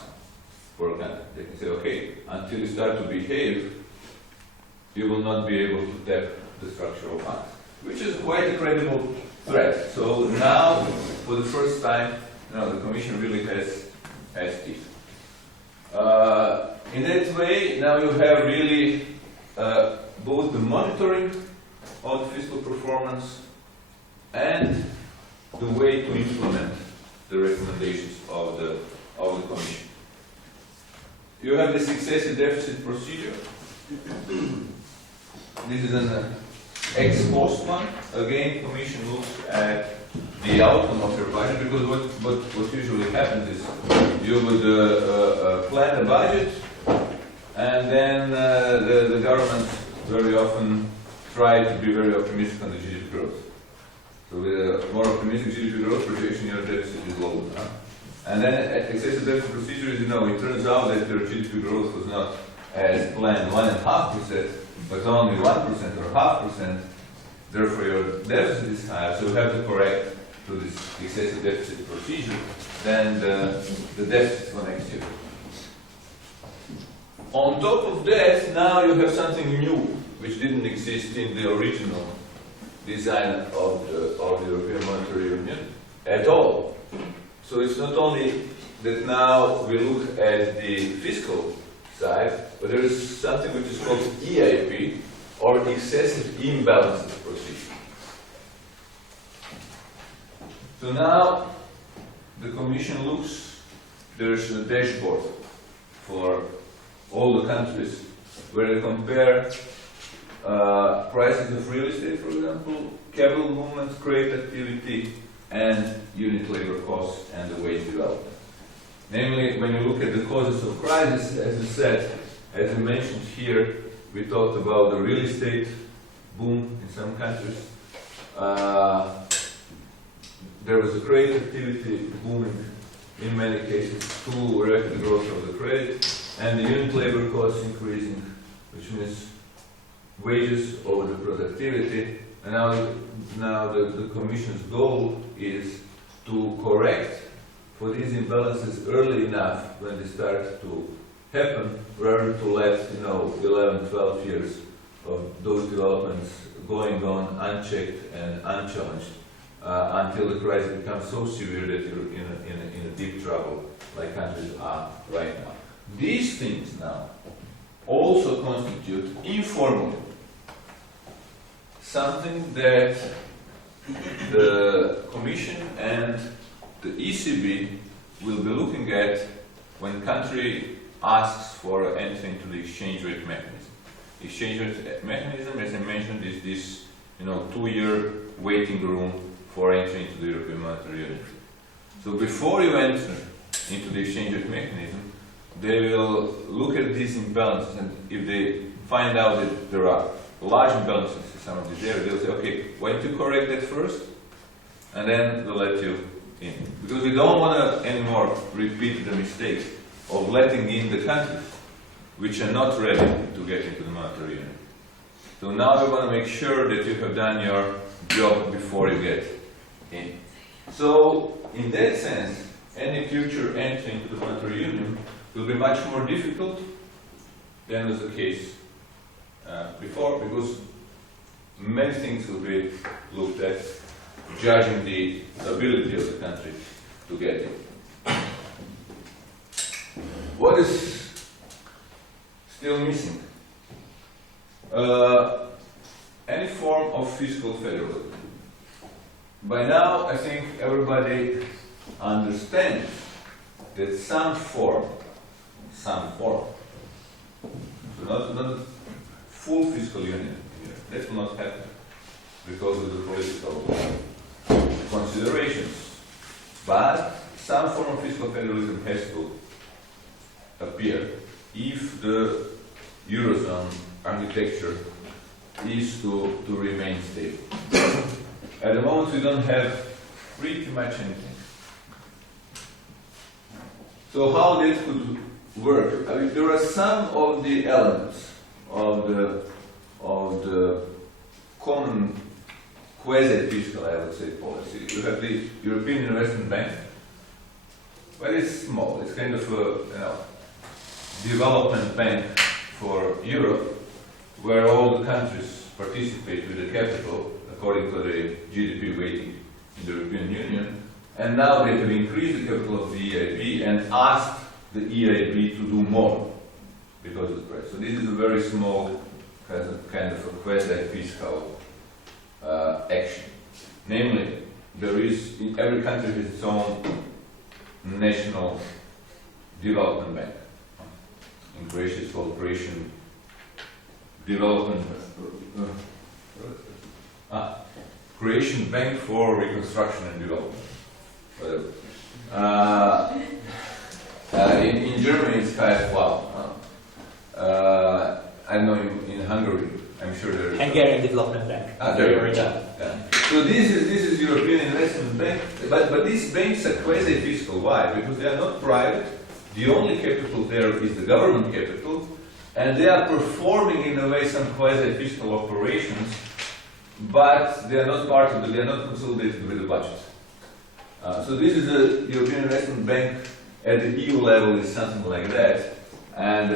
for a country. They can say, okay, until you start to behave, you will not be able to tap the structural funds, which is quite a credible threat. So now, for the first time, the Commission really has teeth. In that way, now you have really both the monitoring of the fiscal performance and the way to implement the recommendations of the Commission. You have this excessive deficit procedure. This is an ex post one. Again, Commission looks at the outcome of your budget, because what usually happens is you would plan a budget, and then the government very often try to be very optimistic on the GDP growth. So with a more optimistic GDP growth projection, your deficit is low. And then excessive deficit procedure is, it turns out that your GDP growth was not as planned 1.5%, but only 1% or 0.5%. Therefore, your deficit is higher, so you have to correct to this excessive deficit procedure, then the deficit for next year. On top of that, now you have something new, which didn't exist in the original design of the European Monetary Union at all. So it's not only that now we look at the fiscal side, but there is something which is called EIP, or excessive imbalances procedure. So now the Commission looks, there's a dashboard for all the countries where they compare prices of real estate, for example, capital movements, credit activity, and unit labor costs and the wage development. Namely, when you look at the causes of crisis, as you said, as you mentioned here, we talked about the real estate boom in some countries. There was a credit activity booming in many cases, too rapid growth of the credit, and the unit labor costs increasing, which means wages over the productivity. And now the Commission's goal is to correct for these imbalances early enough when they start to happen, rather to let 11, 12 years of those developments going on unchecked and unchallenged until the crisis becomes so severe that you're in a deep trouble like countries are right now. These things now also constitute informally something that the Commission and the ECB will be looking at when country asks for entry into the exchange rate mechanism. Exchange rate mechanism, as I mentioned, is this 2-year waiting room for entry into the European Monetary Union. So before you enter into the exchange rate mechanism, they will look at these imbalances, and if they find out that there are large imbalances in some of these areas, they'll say, okay, why don't you correct that first, and then we'll let you in. Because we don't want to anymore repeat the mistake of letting in the countries which are not ready to get into the monetary union. So now we want to make sure that you have done your job before you get in. So in that sense, any future entry into the monetary union will be much more difficult than was the case before, because many things will be looked at, judging the ability of the country to get it. What is still missing? Any form of fiscal federalism. By now, I think everybody understands that some form, so not full fiscal union here, that will not happen because of the political considerations. But some form of fiscal federalism has to appear if the Eurozone architecture is to remain stable. At the moment we don't have pretty much anything. So how this could work? I mean, there are some of the elements of the common quasi-fiscal, I would say, policy. You have the European Investment Bank, but it's small. It's kind of a development bank for Europe, where all the countries participate with the capital according to the GDP weighting in the European Union. And now they have increased the capital of the EIB and asked the EIB to do more because of the price. So this is a very small kind of a quasi-fiscal action. Namely, there is, in every country has its own national development bank. In Croatia it's called Croatian Croatian Bank for Reconstruction and Development. In Germany it's KfW. I know in Hungary, I'm sure there is. Hungarian Development Bank. There you go. Yeah. Yeah. So this is European Investment Bank, but these banks are quasi-fiscal. Why? Because they are not private. The only capital there is the government capital, and they are performing in a way some quasi-fiscal operations, but they are not part of they are not consolidated with the budget. So this is the European Investment Bank at the EU level is something like that, and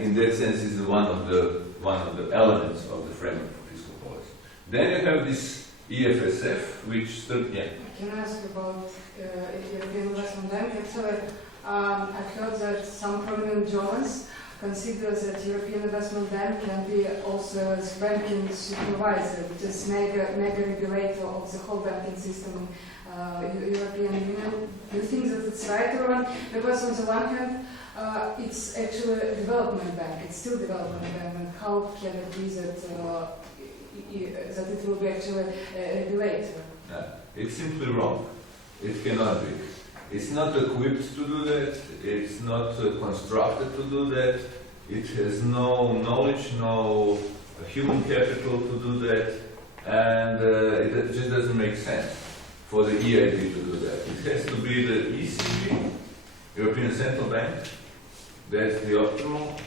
in that sense is one of the elements of the framework for fiscal policy. Then you have this EFSF, which Can I ask about European Investment Bank? Actually, I've heard that some prominent Germans consider that European Investment Bank can be also as banking supervisor, just mega regulator of the whole banking system in European Union. Do you think that it's right or wrong? Because on the one hand, it's actually a development bank. It's still development bank, and how can it be that it will be actually a regulator? it's simply wrong. It cannot be. It's not equipped to do that. It's not constructed to do that. It has no knowledge, no human capital to do that, and it just doesn't make sense for the EIB to do that. It has to be the ECB, European Central Bank. That's the optimal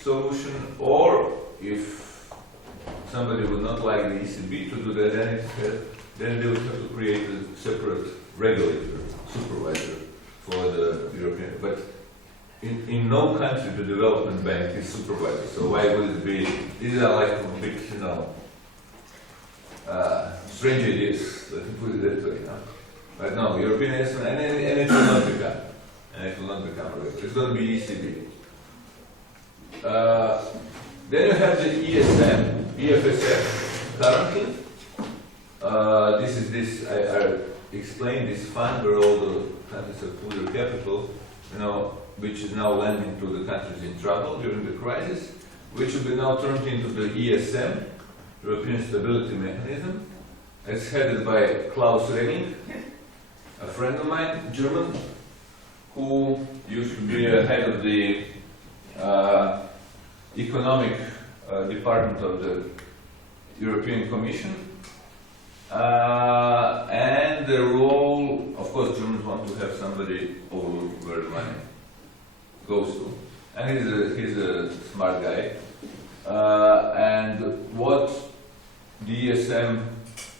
solution. Or if somebody would not like the ECB to do that, then they would have to create a separate regulator, supervisor for the European. But in no country the development bank is supervisor. So why would it be? These are like complete, strange ideas. Let me put it that way. But no, European investment, and it will not become. And it will not become a regulator. It's going to be ECB. Then you have the ESM, EFSF currently. I explained this fund where all the countries have put their capital, which is now lending to the countries in trouble during the crisis, which will be now turned into the ESM, European Stability Mechanism. It's headed by Klaus Renning, a friend of mine, German, who used to be head of the economic department of the European Commission. And the role, of course, Germans want to have somebody over where the money goes to. And he's a smart guy. And what DSM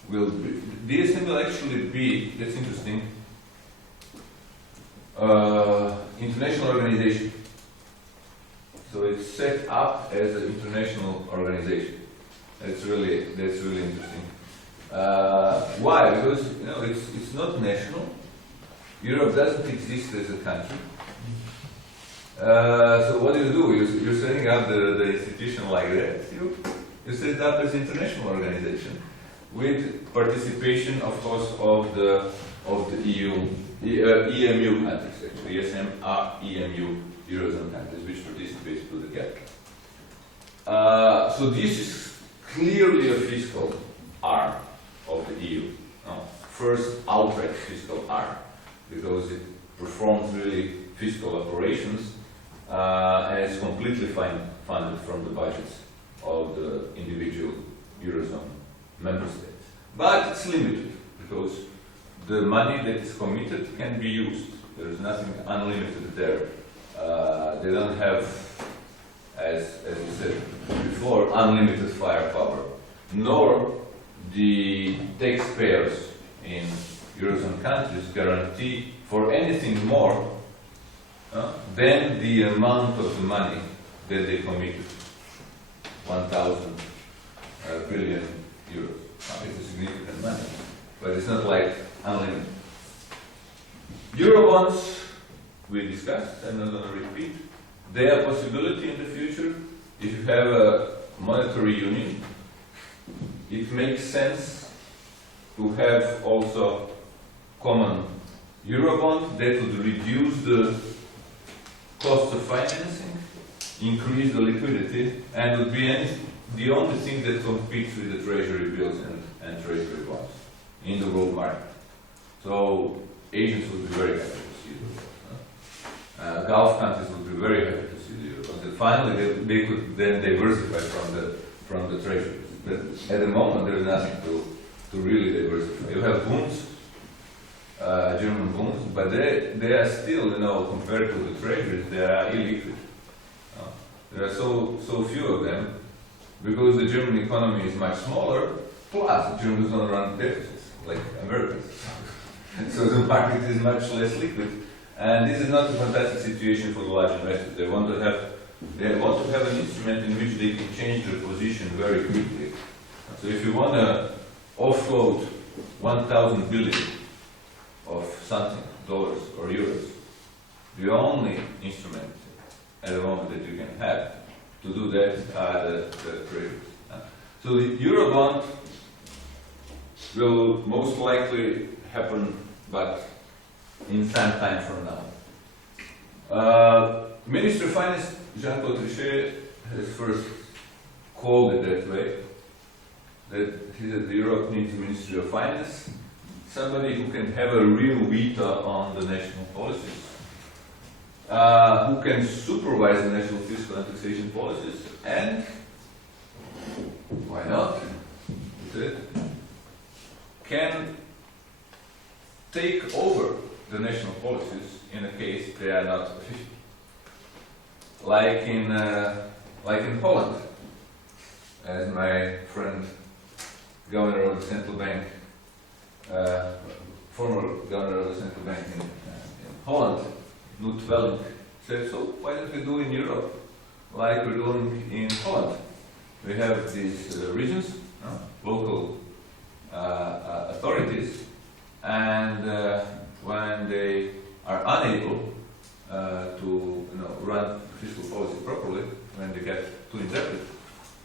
will be, DSM will actually be, that's interesting, international organization. set up as an international organization. That's really interesting. Why? Because it's not national. Europe doesn't exist as a country. So what do? You're setting up the institution like that. You set it up as an international organization with participation, of course, of the EMU countries, actually. ESM are EMU Eurozone countries which participate to the capital. So this is clearly a fiscal arm of the EU. First outright fiscal arm, because it performs really fiscal operations and is completely funded from the budgets of the individual Eurozone member states. But it's limited, because the money that is committed can be used. There is nothing unlimited there. They don't have, as you said before, unlimited firepower, nor the taxpayers in Eurozone countries guarantee for anything more than the amount of the money that they committed, 1,000 billion euros. It's a significant money, but it's not like unlimited. Eurobonds, we discussed, I'm not going to repeat. They are a possibility in the future. If you have a monetary union, it makes sense to have also common Eurobond that would reduce the cost of financing, increase the liquidity, and would be the only thing that competes with the treasury bills and treasury bonds in the world market. So Asians would be very happy to see the Gulf countries would be very happy to see the Eurobonds. And finally, they could then diversify from the treasuries. But at the moment, there is nothing to really diversify. You have bonds, German bonds, but they are still, compared to the treasuries, they are illiquid. There are so few of them, because the German economy is much smaller, plus the Germans don't run deficits like Americans. So the market is much less liquid, and this is not a fantastic situation for the large investors. They want to have an instrument in which they can change their position very quickly. So if you want to offload 1,000 billion of something, dollars or euros, the only instrument at the moment that you can have to do that are the treasuries. So the Eurobond will most likely happen, but in some time from now. Minister of Finance Jean-Claude Trichet has first called it that way, that he said Europe needs a Ministry of Finance, somebody who can have a real veto on the national policies, who can supervise the national fiscal and taxation policies, and why not, can take over the national policies in a case they are not efficient. Like in Holland, as my friend, governor of the central bank, former governor of the central bank in Holland, Knut Welling, said, so why don't we do in Europe like we're doing in Holland? We have these regions, local authorities, and when they are unable to run fiscal policy properly, when they get too indebted,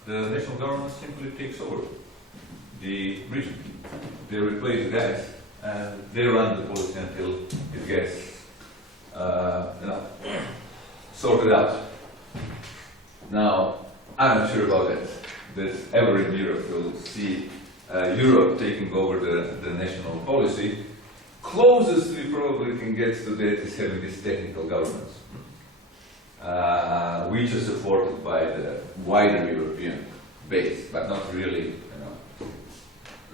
the national government simply takes over the region. They replace the guys, and they run the policy until it gets sorted out. Now, I'm not sure about that ever in Europe we'll see Europe taking over the national policy. Closest we probably can get to that is having these technical governments, which are supported by the wider European base, but not really,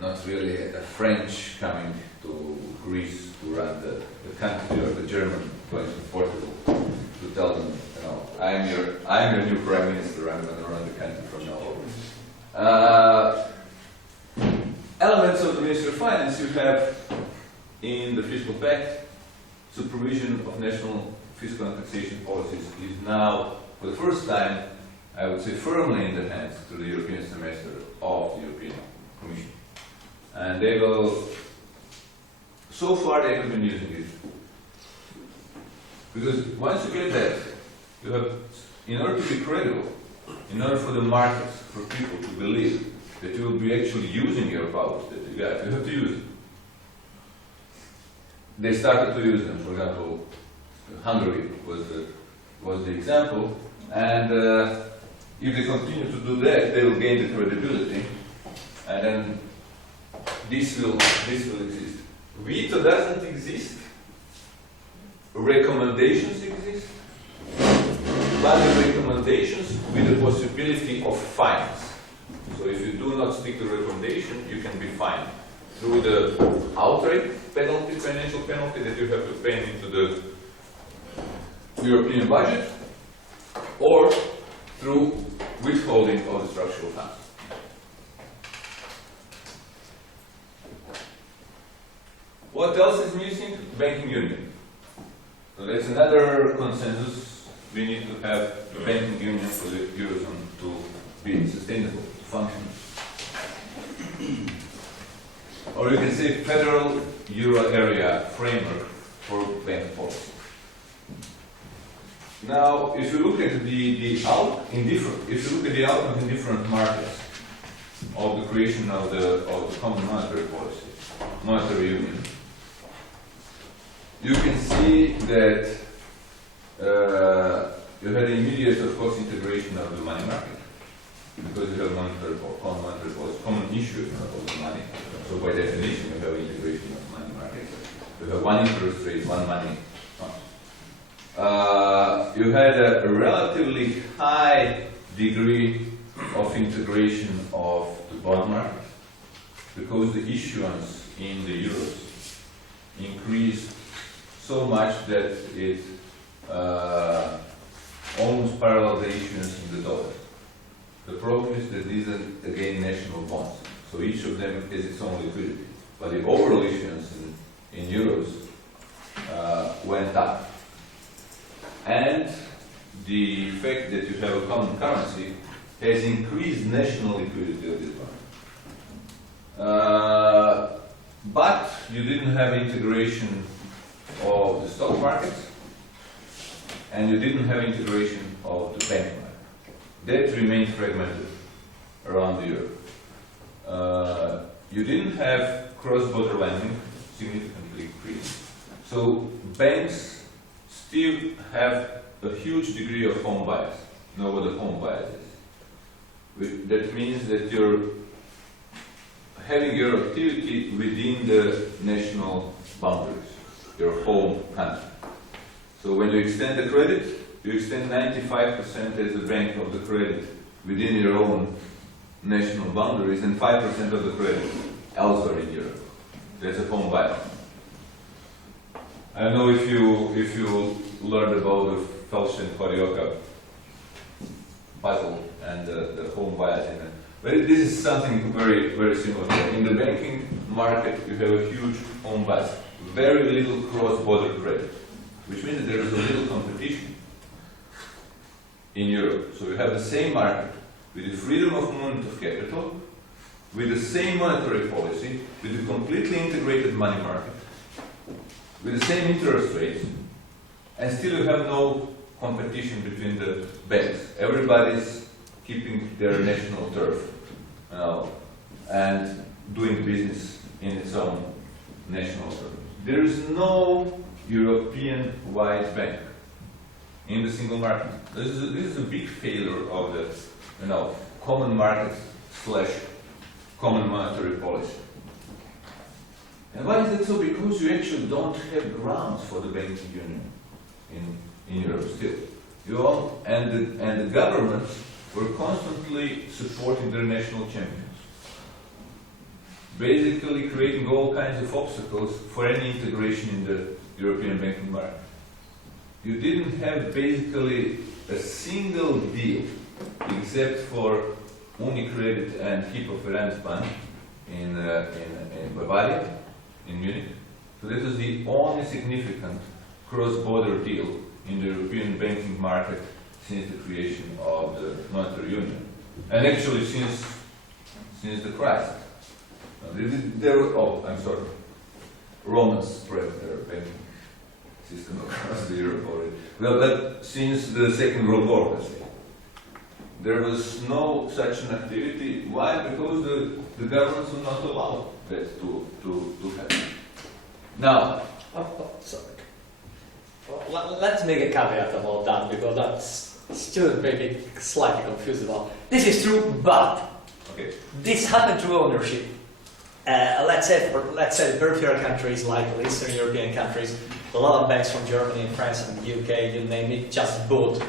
a French coming to Greece to run the country, or the German going to Portugal to tell them, I'm your new prime minister, I'm going to run the country from now on. Elements of the Ministry of Finance you have in the Fiscal Pact. Supervision of national fiscal and taxation policies is now, for the first time, I would say, firmly in the hands through the European semester of the European Commission. And they will, so far they have been using it. Because once you get that, you have, in order to be credible, in order for the markets, for people to believe that you will be actually using your powers that you got, you have to use it. They started to use them. For example, Hungary was the example, and if they continue to do that, they will gain the credibility, and then this will exist. Veto doesn't exist. Recommendations exist, but the recommendations with the possibility of fines. So if you do not stick to the recommendation, you can be fined through the outright penalty, financial penalty that you have to pay into the European budget, or through withholding of the structural funds. What else is missing? Banking union. So that's another consensus. We need to have a banking union for the Eurozone to be sustainable, to function. Or you can say federal euro area framework for bank policy. Now, if you look at the outlook in different markets of the creation of the common monetary policy, monetary union, you can see that you had immediate, of course, integration of the money market, because you have common monetary policy, common issues of the money. So by definition, you have integration of money market. You have one interest rate, one money. You had a relatively high degree of integration of the bond market, because the issuance in the euros increased so much that it almost paralleled the issuance in the dollars. The problem is that these are again national bonds, so each of them has its own liquidity. But the overall issuance in euros went up. And the fact that you have a common currency has increased national liquidity of this one. But you didn't have integration of the stock markets, and you didn't have integration of the bank market. That remained fragmented around the euro. You didn't have cross-border lending significantly increased. So banks still have a huge degree of home bias. You know what a home bias is? That means that you're having your activity within the national boundaries, your home country. So when you extend the credit, you extend 95% as a bank of the credit within your own national boundaries and 5% of the credit elsewhere in Europe. That's a home bias. I don't know if you learned about the Felsen-Korioka puzzle and the home bias in it. But this is something very, very similar. In the banking market, you have a huge home bias, very little cross-border credit, which means that there is a little competition in Europe. So you have the same market with the freedom of movement of capital, with the same monetary policy, with a completely integrated money market, with the same interest rates, and still you have no competition between the banks. Everybody's keeping their national turf, and doing business in its own national turf. There is no European-wide bank in the single market. This is a big failure of the common market / common monetary policy. And why is that so? Because you actually don't have grounds for the banking union in Europe still. And the governments were constantly supporting their national champions, basically creating all kinds of obstacles for any integration in the European banking market. You didn't have basically a single deal, except for Unicredit and Hypovereinsbank in Bavaria, in Munich. So that was the only significant cross-border deal in the European banking market since the creation of the monetary union, and actually since the crisis. Romans spread their banking system across the Europe already. Well, but since the Second World War, let's say, there was no such an activity. Why? Because the governments would not allow that to happen. Now, Sorry. Well, let's make a caveat about that because that's still maybe slightly confused about. This is true, but okay, this happened through ownership. Let's say peripheral countries like Eastern European countries, a lot of banks from Germany and France and the UK, you name it, just bought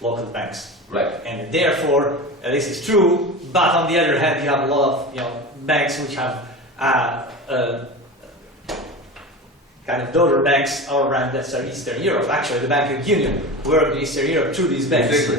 local banks. right. And therefore, this is true, but on the other hand, you have a lot of banks which have kind of daughter banks all around Eastern Europe. Actually, the banking union worked in Eastern Europe through these banks.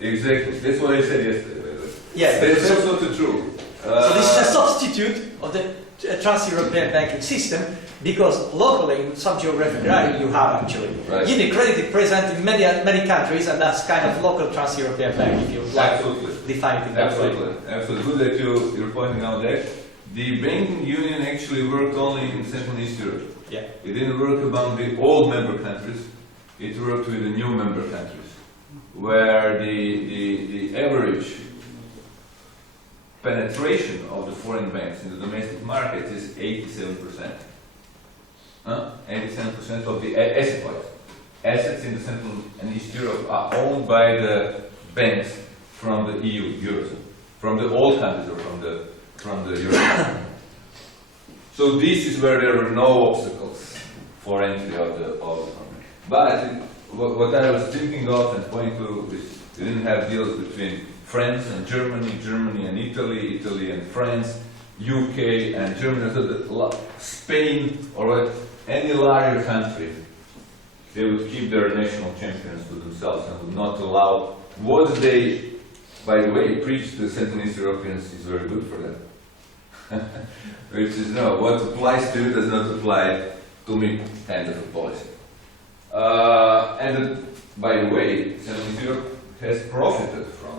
Exactly. That's what I said yesterday. By the way. Yeah, That's so also true. this is a substitute of the trans-European banking system because locally, in some geographic area, you have actually Right. UniCredit is present in many countries, and that's kind of local trans-European bank if you like Absolutely. to define it in that way. Absolutely. Good that you're pointing out that. The banking union actually worked only in Central and East Europe. Yeah. It didn't work among the old member countries. It worked with the new member countries, where the average penetration of the foreign banks in the domestic market is 87%. 87% of the assets in the Central and East Europe are owned by the banks from the EU, Eurozone, from the old countries or from the Eurozone. So this is where there were no obstacles for entry of the economy. But what I was thinking of and pointing to is we didn't have deals between France and Germany, Germany and Italy, Italy and France, UK and Germany, so Spain or any larger country. They would keep their national champions to themselves and would not allow what they, by the way, preach to Central and East Europeans is very good for them. Which is no, what applies to you does not apply to me, kind of a policy. And by the way, Central and East Europe has profited from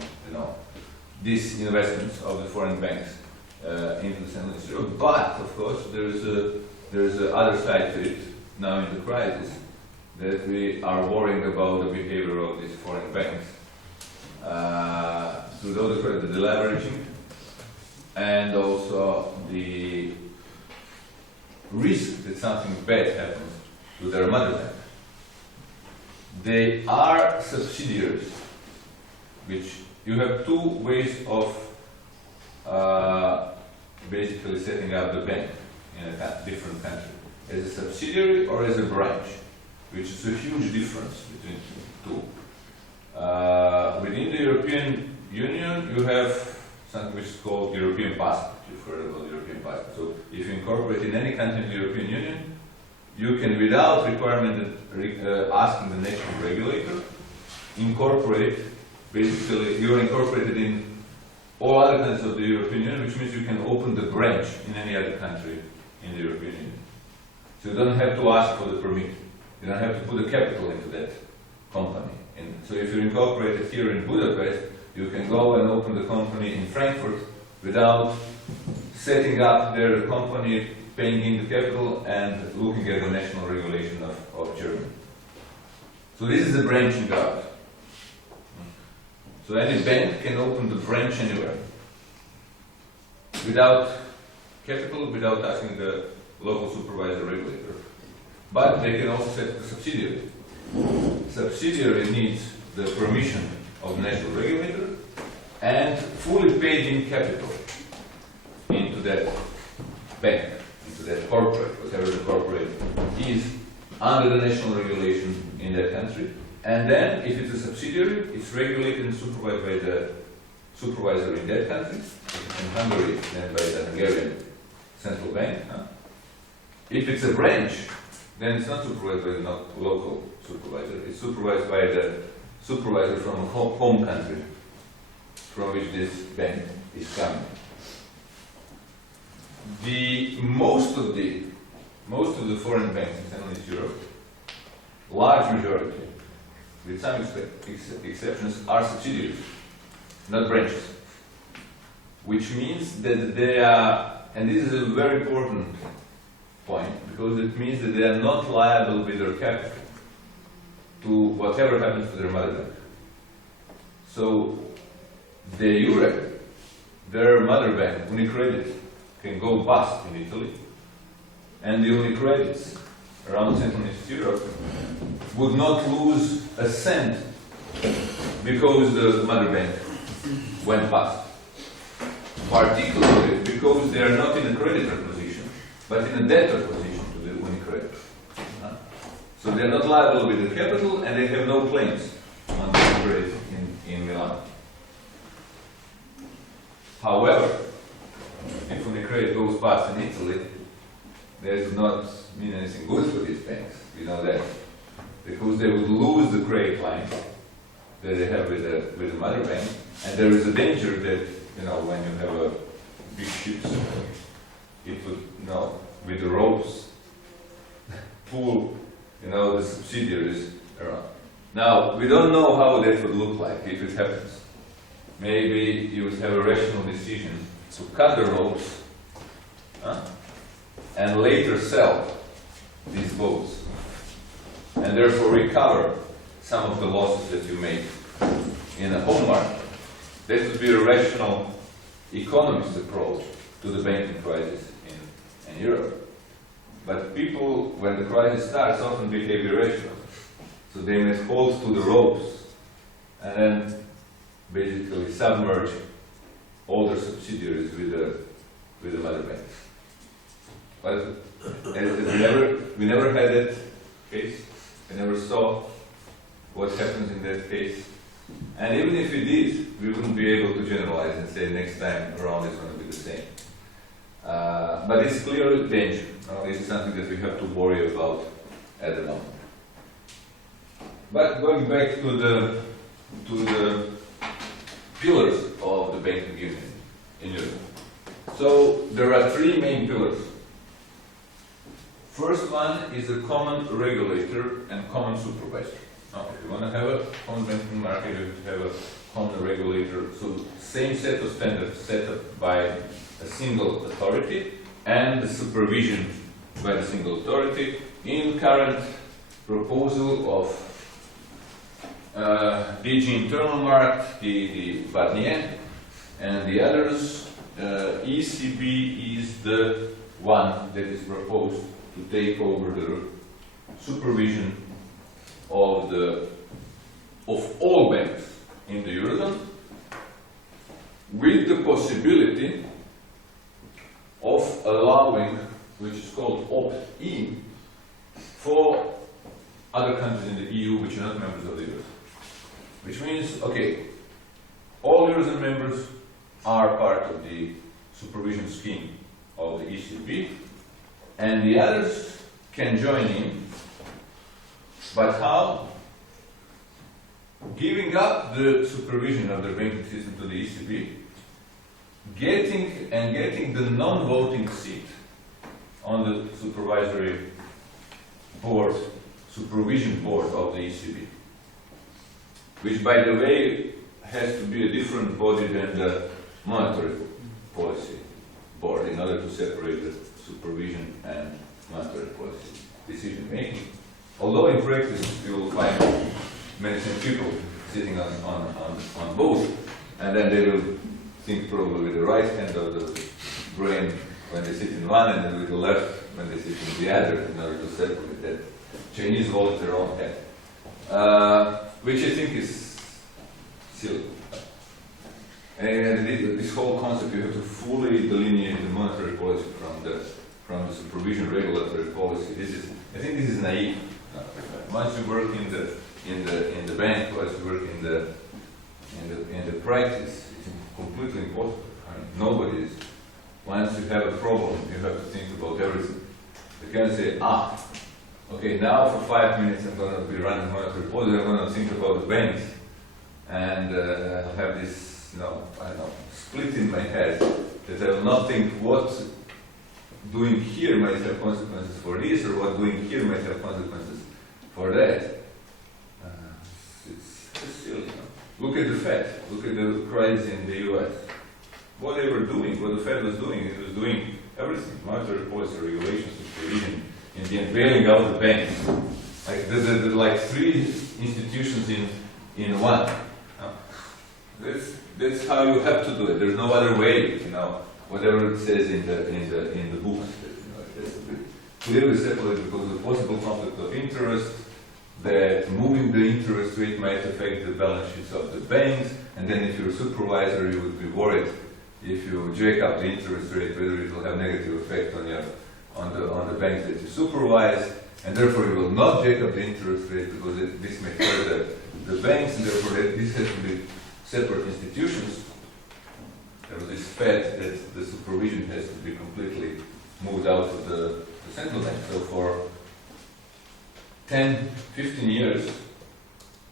these investments of the foreign banks into the Central and East Europe. But of course, there is a other side to it now in the crisis that we are worrying about the behavior of these foreign banks through the deleveraging. And also the risk that something bad happens to their mother bank. They are subsidiaries, which you have two ways of basically setting up the bank in a different country. As a subsidiary or as a branch, which is a huge difference between the two. Within the European Union, you have something which is called European passport. You've heard about the European passport. So if you incorporate in any country in the European Union, you can, without requirement asking the national regulator, incorporate, basically, you're incorporated in all other countries of the European Union, which means you can open the branch in any other country in the European Union. So you don't have to ask for the permit. You don't have to put the capital into that company. And so if you're incorporated here in Budapest, you can go and open the company in Frankfurt without setting up their company, paying in the capital, and looking at the national regulation of Germany. So this is the branching out. So any bank can open the branch anywhere without capital, without asking the local supervisor regulator. But they can also set the subsidiary. Subsidiary needs the permission of the national regulator and fully paid in capital into that bank, into that corporate, whatever the corporate is, under the national regulation in that country. And then, if it's a subsidiary, it's regulated and supervised by the supervisor in that country. If it's in Hungary, then by the Hungarian central bank. If it's a branch, then it's not supervised by the local supervisor. It's supervised by the supervisor from a home country from which this bank is coming. Most of the foreign banks in Central and East Europe, large majority, with some exceptions, are subsidiaries, not branches. Which means that they are, and this is a very important point, because it means that they are not liable with their capital to whatever happens to their mother bank. So, the Euro, their mother bank, Unicredit, can go bust in Italy, and the Unicredits around Central and East Europe would not lose a cent because the mother bank went bust. Particularly because they are not in a creditor position, but in a debtor position to the Unicredit. So they are not liable with the capital, and they have no claims on the Unicredit in Milan. However, if Unicredit goes bust in Italy, that does not mean anything good for these banks. We know that, because they would lose the credit lines that they have with the mother bank, and there is a danger that, you know, when you have a big ships, it would, you know, with the ropes, pull, you know, the subsidiaries around. Now, we don't know how that would look like if it happens. Maybe you would have a rational decision to cut the ropes, and later sell these boats, and therefore recover some of the losses that you made in a home market. That would be a rational economist approach to the banking crisis in Europe. But people, when the crisis starts, often behave irrational. So they must hold to the ropes and then basically submerge all their subsidiaries with the mother banks. But we never had that case. We never saw what happens in that case. And even if we did, we wouldn't be able to generalize and say next time around it's going to be the same. But it's clearly danger. This is something that we have to worry about at the moment. But going back to the pillars of the banking union in Europe. So there are three main pillars. First one is a common regulator and common supervisor. Now, if you want to have a common banking market, you have to have a common regulator. So same set of standards set up by a single authority and the supervision by the single authority. In current proposal of DG Internal Market, the Barnier, and the others, ECB is the one that is proposed to take over the supervision of all banks in the Eurozone, with the possibility of allowing, which is called opt-in, for other countries in the EU which are not members of the Eurozone. Which means, okay, all Eurozone members are part of the supervision scheme of the ECB, and the others can join in. But how? Giving up the supervision of the banking system to the ECB, getting the non-voting seat on the supervisory board, supervision board of the ECB, which, by the way, has to be a different body than the monetary policy board in order to separate the supervision and monetary policy decision making. Although in practice you will find many people sitting on both, and then they will think probably with the right hand of the brain when they sit in one, and then with the left when they sit in the other, in order to separate that. Chinese hold their own head, which I think is silly. And this whole concept, you have to fully delineate the monetary policy from the supervision regulatory policy. I think this is naive. Once you work in the bank, once you work in the practice, it's completely impossible. I mean, nobody is. Once you have a problem, you have to think about everything. You can't say, okay, now for 5 minutes I'm going to be running monetary policy. I'm going to think about the banks, and I'll have this, split in my head that I will not think what doing here might have consequences for this, or what doing here might have consequences for that. Look at the Fed. Look at the crisis in the U.S. What they were doing, what the Fed was doing, it was doing everything: monetary policy, regulations, supervision, in the end, bailing out the banks. Like like three institutions in one. That's how you have to do it. There's no other way, you know. Whatever it says in the books, you know, it has to be clearly separated because of the possible conflict of interest. That moving the interest rate might affect the balance sheets of the banks, and then if you're a supervisor, you would be worried if you jack up the interest rate, whether it will have negative effect on the banks that you supervise, and therefore you will not jack up the interest rate because this may hurt the banks, and therefore this has to be separate institutions. There was this Fed that the supervision has to be completely moved out of the central bank. So for 10, 15 years,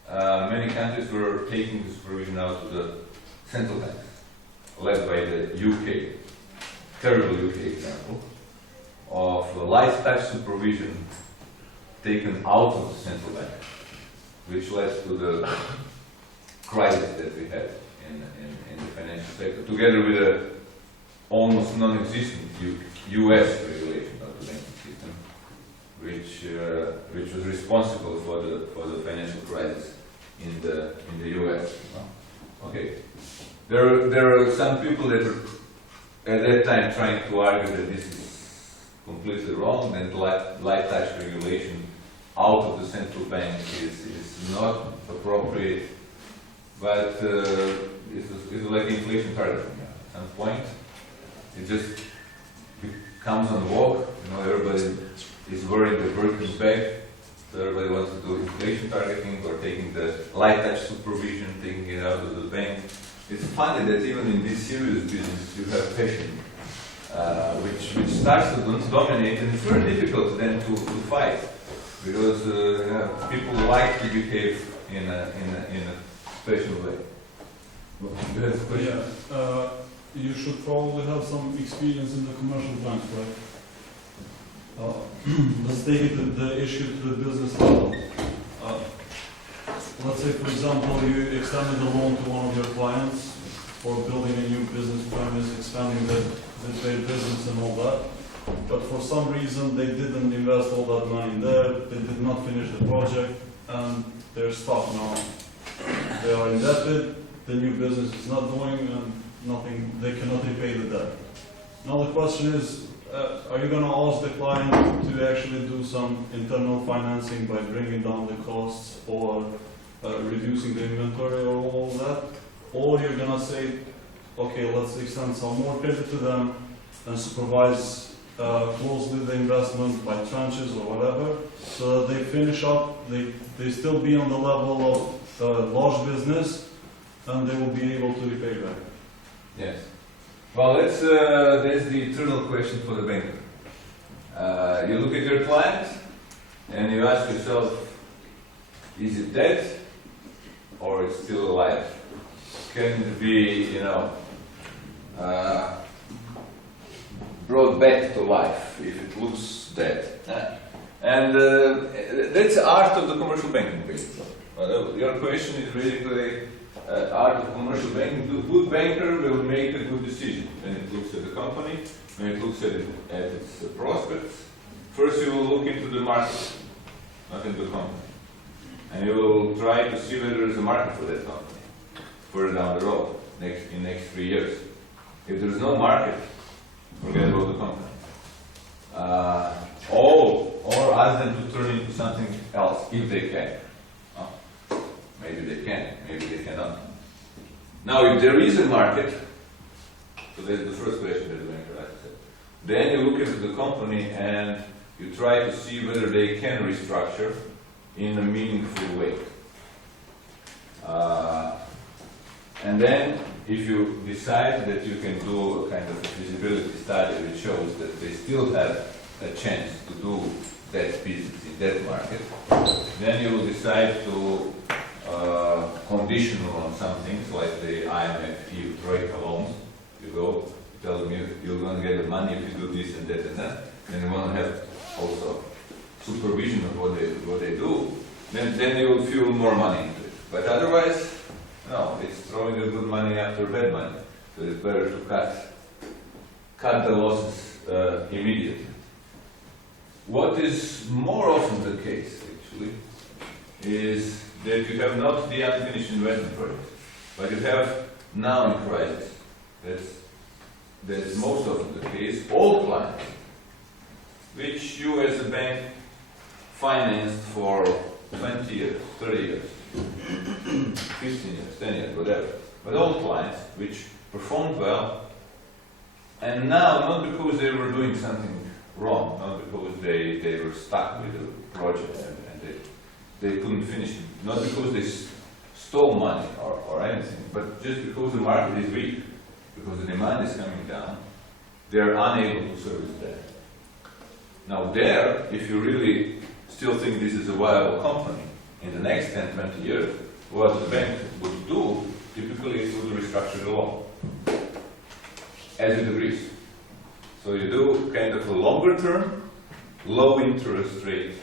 many countries were taking the supervision out of the central banks, led by the UK. Terrible UK example of light touch supervision taken out of the central bank, which led to the crisis that we had in the financial sector, together with a almost non-existent US regulation of the banking system, which was responsible for the financial crisis in the US. Okay, there are some people that were at that time trying to argue that this is completely wrong, and light touch regulation out of the central bank is not appropriate. But it's like inflation target. At some point, it just comes on vogue. You know, everybody is wearing the Birkin bag, so everybody wants to do inflation targeting or taking the light touch supervision, taking it out of the bank. It's funny that even in this serious business, you have passion, which starts to dominate, and it's very difficult then to fight because people like to behave in a special way. You have a question? Yeah, you should probably have some experience in the commercial banks, right? Let's take the issue to the business level. Let's say, for example, you extended a loan to one of your clients for building a new business premise, expanding their business and all that. But for some reason, they didn't invest all that money there, they did not finish the project, and they're stuck now. They are indebted, the new business is not going, and nothing, they cannot repay the debt. Now the question is, are you going to ask the client to actually do some internal financing by bringing down the costs or reducing the inventory or all that? Or you're going to say, okay, let's extend some more credit to them and supervise closely the investment by tranches or whatever, so that they finish up, they still be on the level of large business, and they will be able to repay back. Yes. Well, that's the eternal question for the banker. You look at your client and you ask yourself, is it dead or it's still alive? Can it be, brought back to life if it looks dead? And that's the art of the commercial banking, basically. Your question is basically art of commercial banking. The good banker will make a good decision when it looks at the company, when it looks at its prospects. First, you will look into the market, not into the company, and you will try to see whether there is a market for that company further down the road, in next 3 years. If there is no market, forget about the company. Or ask them to turn into something else if they can. Maybe they can, maybe they cannot. Now, if there is a market, so that's the first question that the banker asks. Then you look into the company and you try to see whether they can restructure in a meaningful way. And then, if you decide that you can do a kind of a feasibility study which shows that they still have a chance to do that business in that market, then you will decide to conditional on some things like the IMF EU Troika loans. You go, tell them you're going to get the money if you do this and that and that. Then you want to have also supervision of what they do. Then you will fuel more money into it. But otherwise, No, it's throwing the good money after bad money. So it's better to cut the losses immediately. What is more often the case, actually, is that you have not the unfinished investment projects, but you have now in crisis. That's most often the case. All clients, which you as a bank financed for 20 years, 30 years, 15 years, 10 years, whatever. But all clients which performed well, and now not because they were doing something wrong, not because they were stuck with the project and they couldn't finish it, not because they stole money or anything, but just because the market is weak, because the demand is coming down, they are unable to service that. Now there, if you really still think this is a viable company, in the next 10, 20 years, what the bank would do, typically it would restructure the loan, as it agrees. So you do kind of a longer term, low interest rate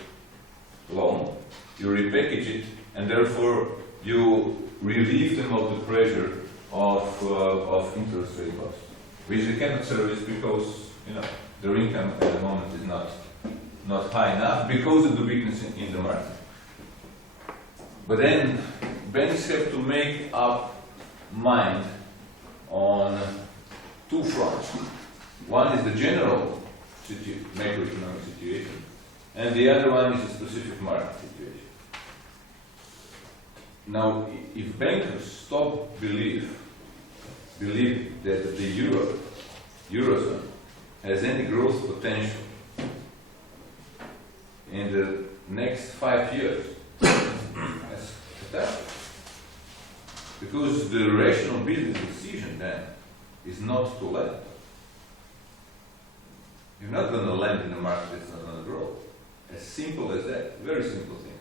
loan, you repackage it, and therefore you relieve them of the pressure of interest rate costs, which they cannot service because their income at the moment is not high enough because of the weakness in the market. But then banks have to make up mind on two fronts. One is the general macroeconomic situation, and the other one is a specific market situation. Now, if bankers stop believe that the Eurozone has any growth potential in the next 5 years, that's catastrophe. Because the rational business decision then is not to lend. You're not going to lend in a market that's not going to grow. As simple as that. Very simple thing.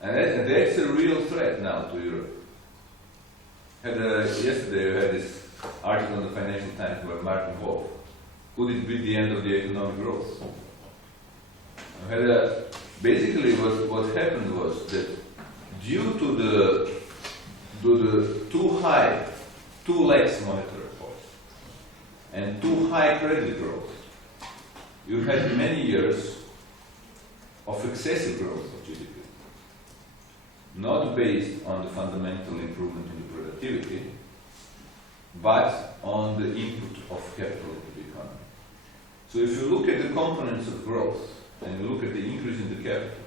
And that's a real threat now to Europe. Yesterday we had this article in the Financial Times by Martin Wolf. Could it be the end of the economic growth? Basically what happened was that due to the too lax monetary policy and too high credit growth, you had many years of excessive growth of GDP, not based on the fundamental improvement in the productivity, but on the input of capital into the economy. So if you look at the components of growth and you look at the increase in the capital,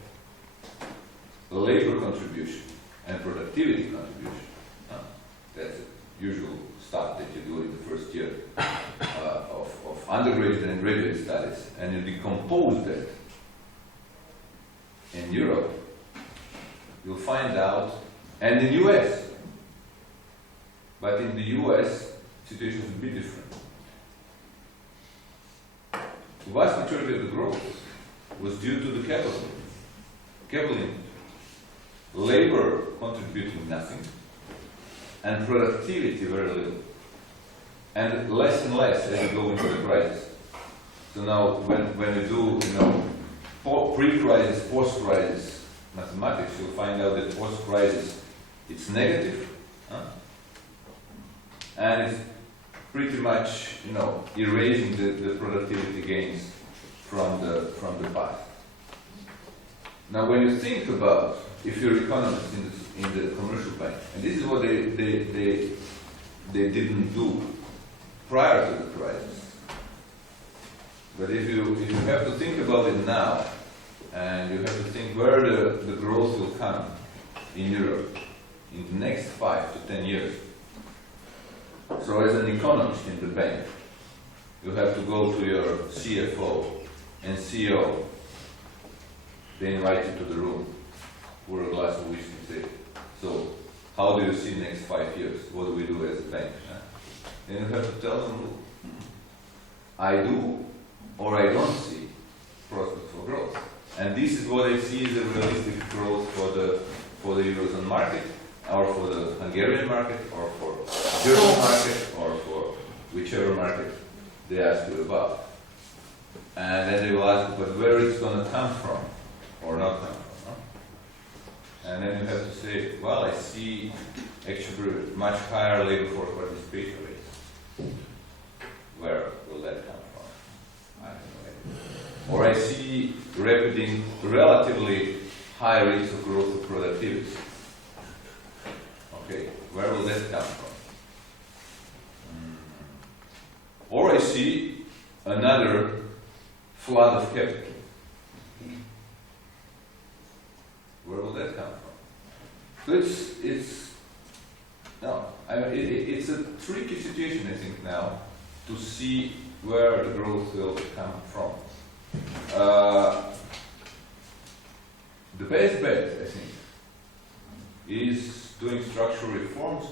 labor contribution and productivity contribution, that's the usual stuff that you do in the first year of undergraduate and graduate studies, and you decompose that in Europe, you'll find out, and in the US, but in the US, situation is a bit different. The vast majority of the growth was due to the capital input. Labor contributing nothing, and productivity very little. And less as you go into the crisis. So now when you do pre-crisis, post-crisis mathematics, you'll find out that post-crisis it's negative. And it's pretty much erasing the productivity gains from the past. Now when you think about, if you're economists in the commercial bank, and this is what they didn't do prior to the crisis, but if you have to think about it now, and you have to think where the growth will come in Europe in the next 5 to 10 years. So as an economist in the bank, you have to go to your CFO and CEO. They invite you to the room for a glass of whiskey and say, so how do you see next 5 years? What do we do as a bank? Then you have to tell them, I do or I don't see prospects for growth. And this is what I see as a realistic growth for the Eurozone market, or for the Hungarian market, or for the German market, or for whichever market they ask you about. And then they will ask, but where it's going to come from, or not come from. And then you have to say, well, I see actually much higher labor force participation rates. Where will that come from? I don't know. Or I see relatively high rates of growth of productivity. Okay, where will that come from? Or I see another flood of capital. Where will that come from? So it's a tricky situation, I think, now to see where the growth will come from. The best bet, I think, is doing structural reforms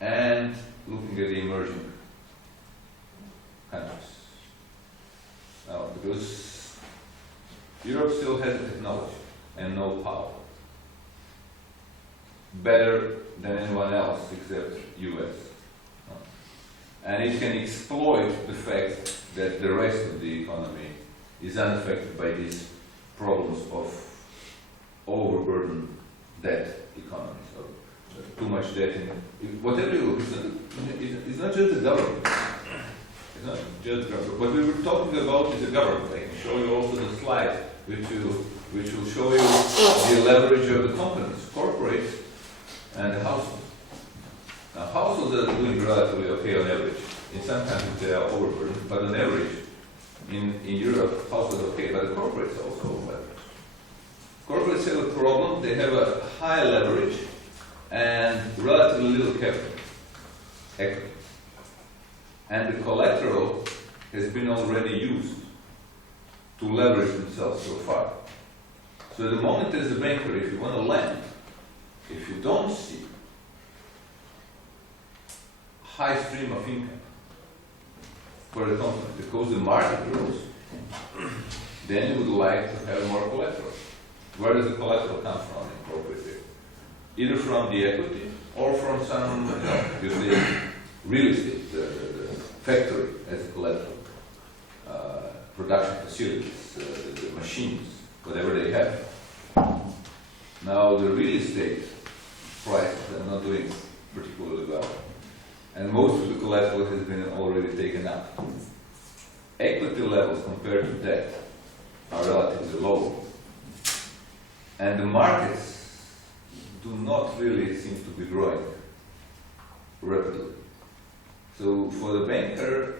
and looking at the emerging countries. Now, because Europe still has the technology and know-how better than anyone else except US. And it can exploit the fact that the rest of the economy is unaffected by these problems of overburdened debt economy. So too much debt in whatever you look, it's not just the government. It's not just the government. What we were talking about is the government. I can show you also the slide which will show you the leverage of the companies, corporates, and the households. Now, households are doing relatively okay on average. In some countries they are overburdened, but on average, in Europe, households are okay, but the corporates also leverage. Corporates have a problem, they have a high leverage and relatively little capital, equity. And the collateral has been already used to leverage themselves so far. So the moment as a banker, if you want to lend, if you don't see high stream of income for the company because the market grows, then you would like to have more collateral. Where does the collateral come from in corporate debt? Either from the equity or from some, the real estate, the factory as a collateral, production facilities, the machines, whatever they have. Now the real estate prices are not doing particularly well, and most of the collateral has been already taken up. Equity levels compared to debt are relatively low, and the markets do not really seem to be growing rapidly. So for the banker,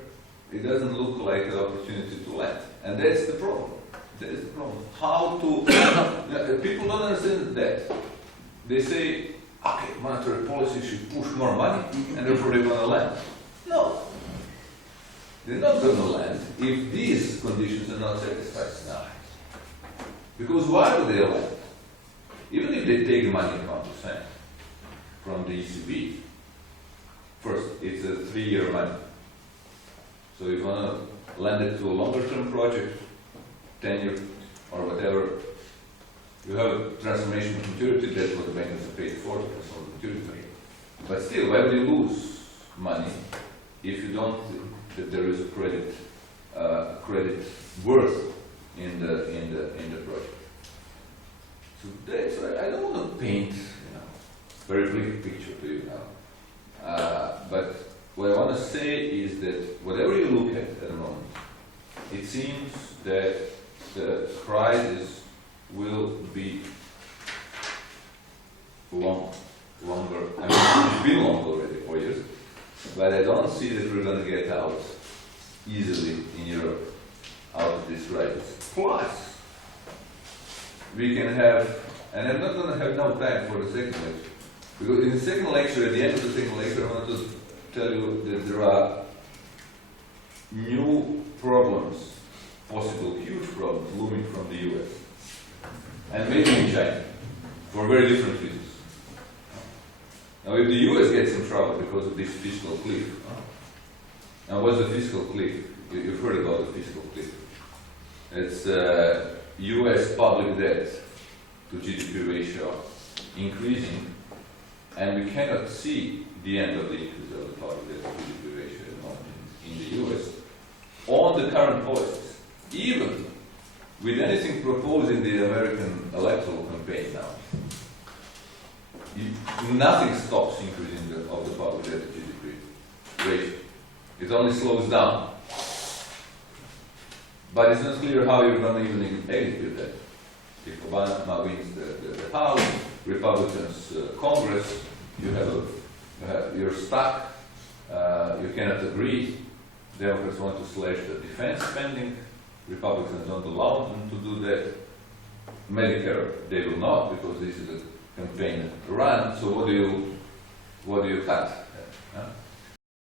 it doesn't look like an opportunity to lend, and that's the problem. That is the problem. How to people don't understand that. They say, okay, monetary policy should push more money, and therefore they're going to lend. No, they're not going to lend if these conditions are not satisfied now. Because why do they lend? Even if they take money 1% from the ECB, first, it's a 3-year money. So if you want to lend it to a longer-term project, 10 years or whatever, you have a transformation of maturity, that's what the bankers are paid for, of maturity. But still, why would you lose money if you don't think that there is a credit worth in the project? So that's why I don't want to paint, very bleak picture to you now. But what I want to say is that whatever you look at the moment, it seems that the crisis will be longer. I mean, it's been long already, 4 years, but I don't see that we're going to get out easily in Europe out of this crisis. Plus, we can have, and I'm not going to have no time for the second lecture, because in the second lecture, at the end of the second lecture, I want to tell you that there are new problems, possible huge problems, looming from the US. And maybe in China, for very different reasons. Now, if the US gets in trouble because of this fiscal cliff, now what's the fiscal cliff? You've heard about the fiscal cliff. It's US public debt to GDP ratio increasing, and we cannot see the end of the increase of the public debt to GDP ratio at the moment in the US on the current policies, even with anything proposed in the American electoral campaign now. nothing stops increasing of the public debt to GDP rate. It only slows down. But it's not clear how you're going to even execute that. If Obama wins the House, Republicans Congress, you're stuck. You cannot agree. Democrats want to slash the defense spending. Republicans don't allow them to do that. Medicare, they will not, because this is a campaign run. So what do you cut?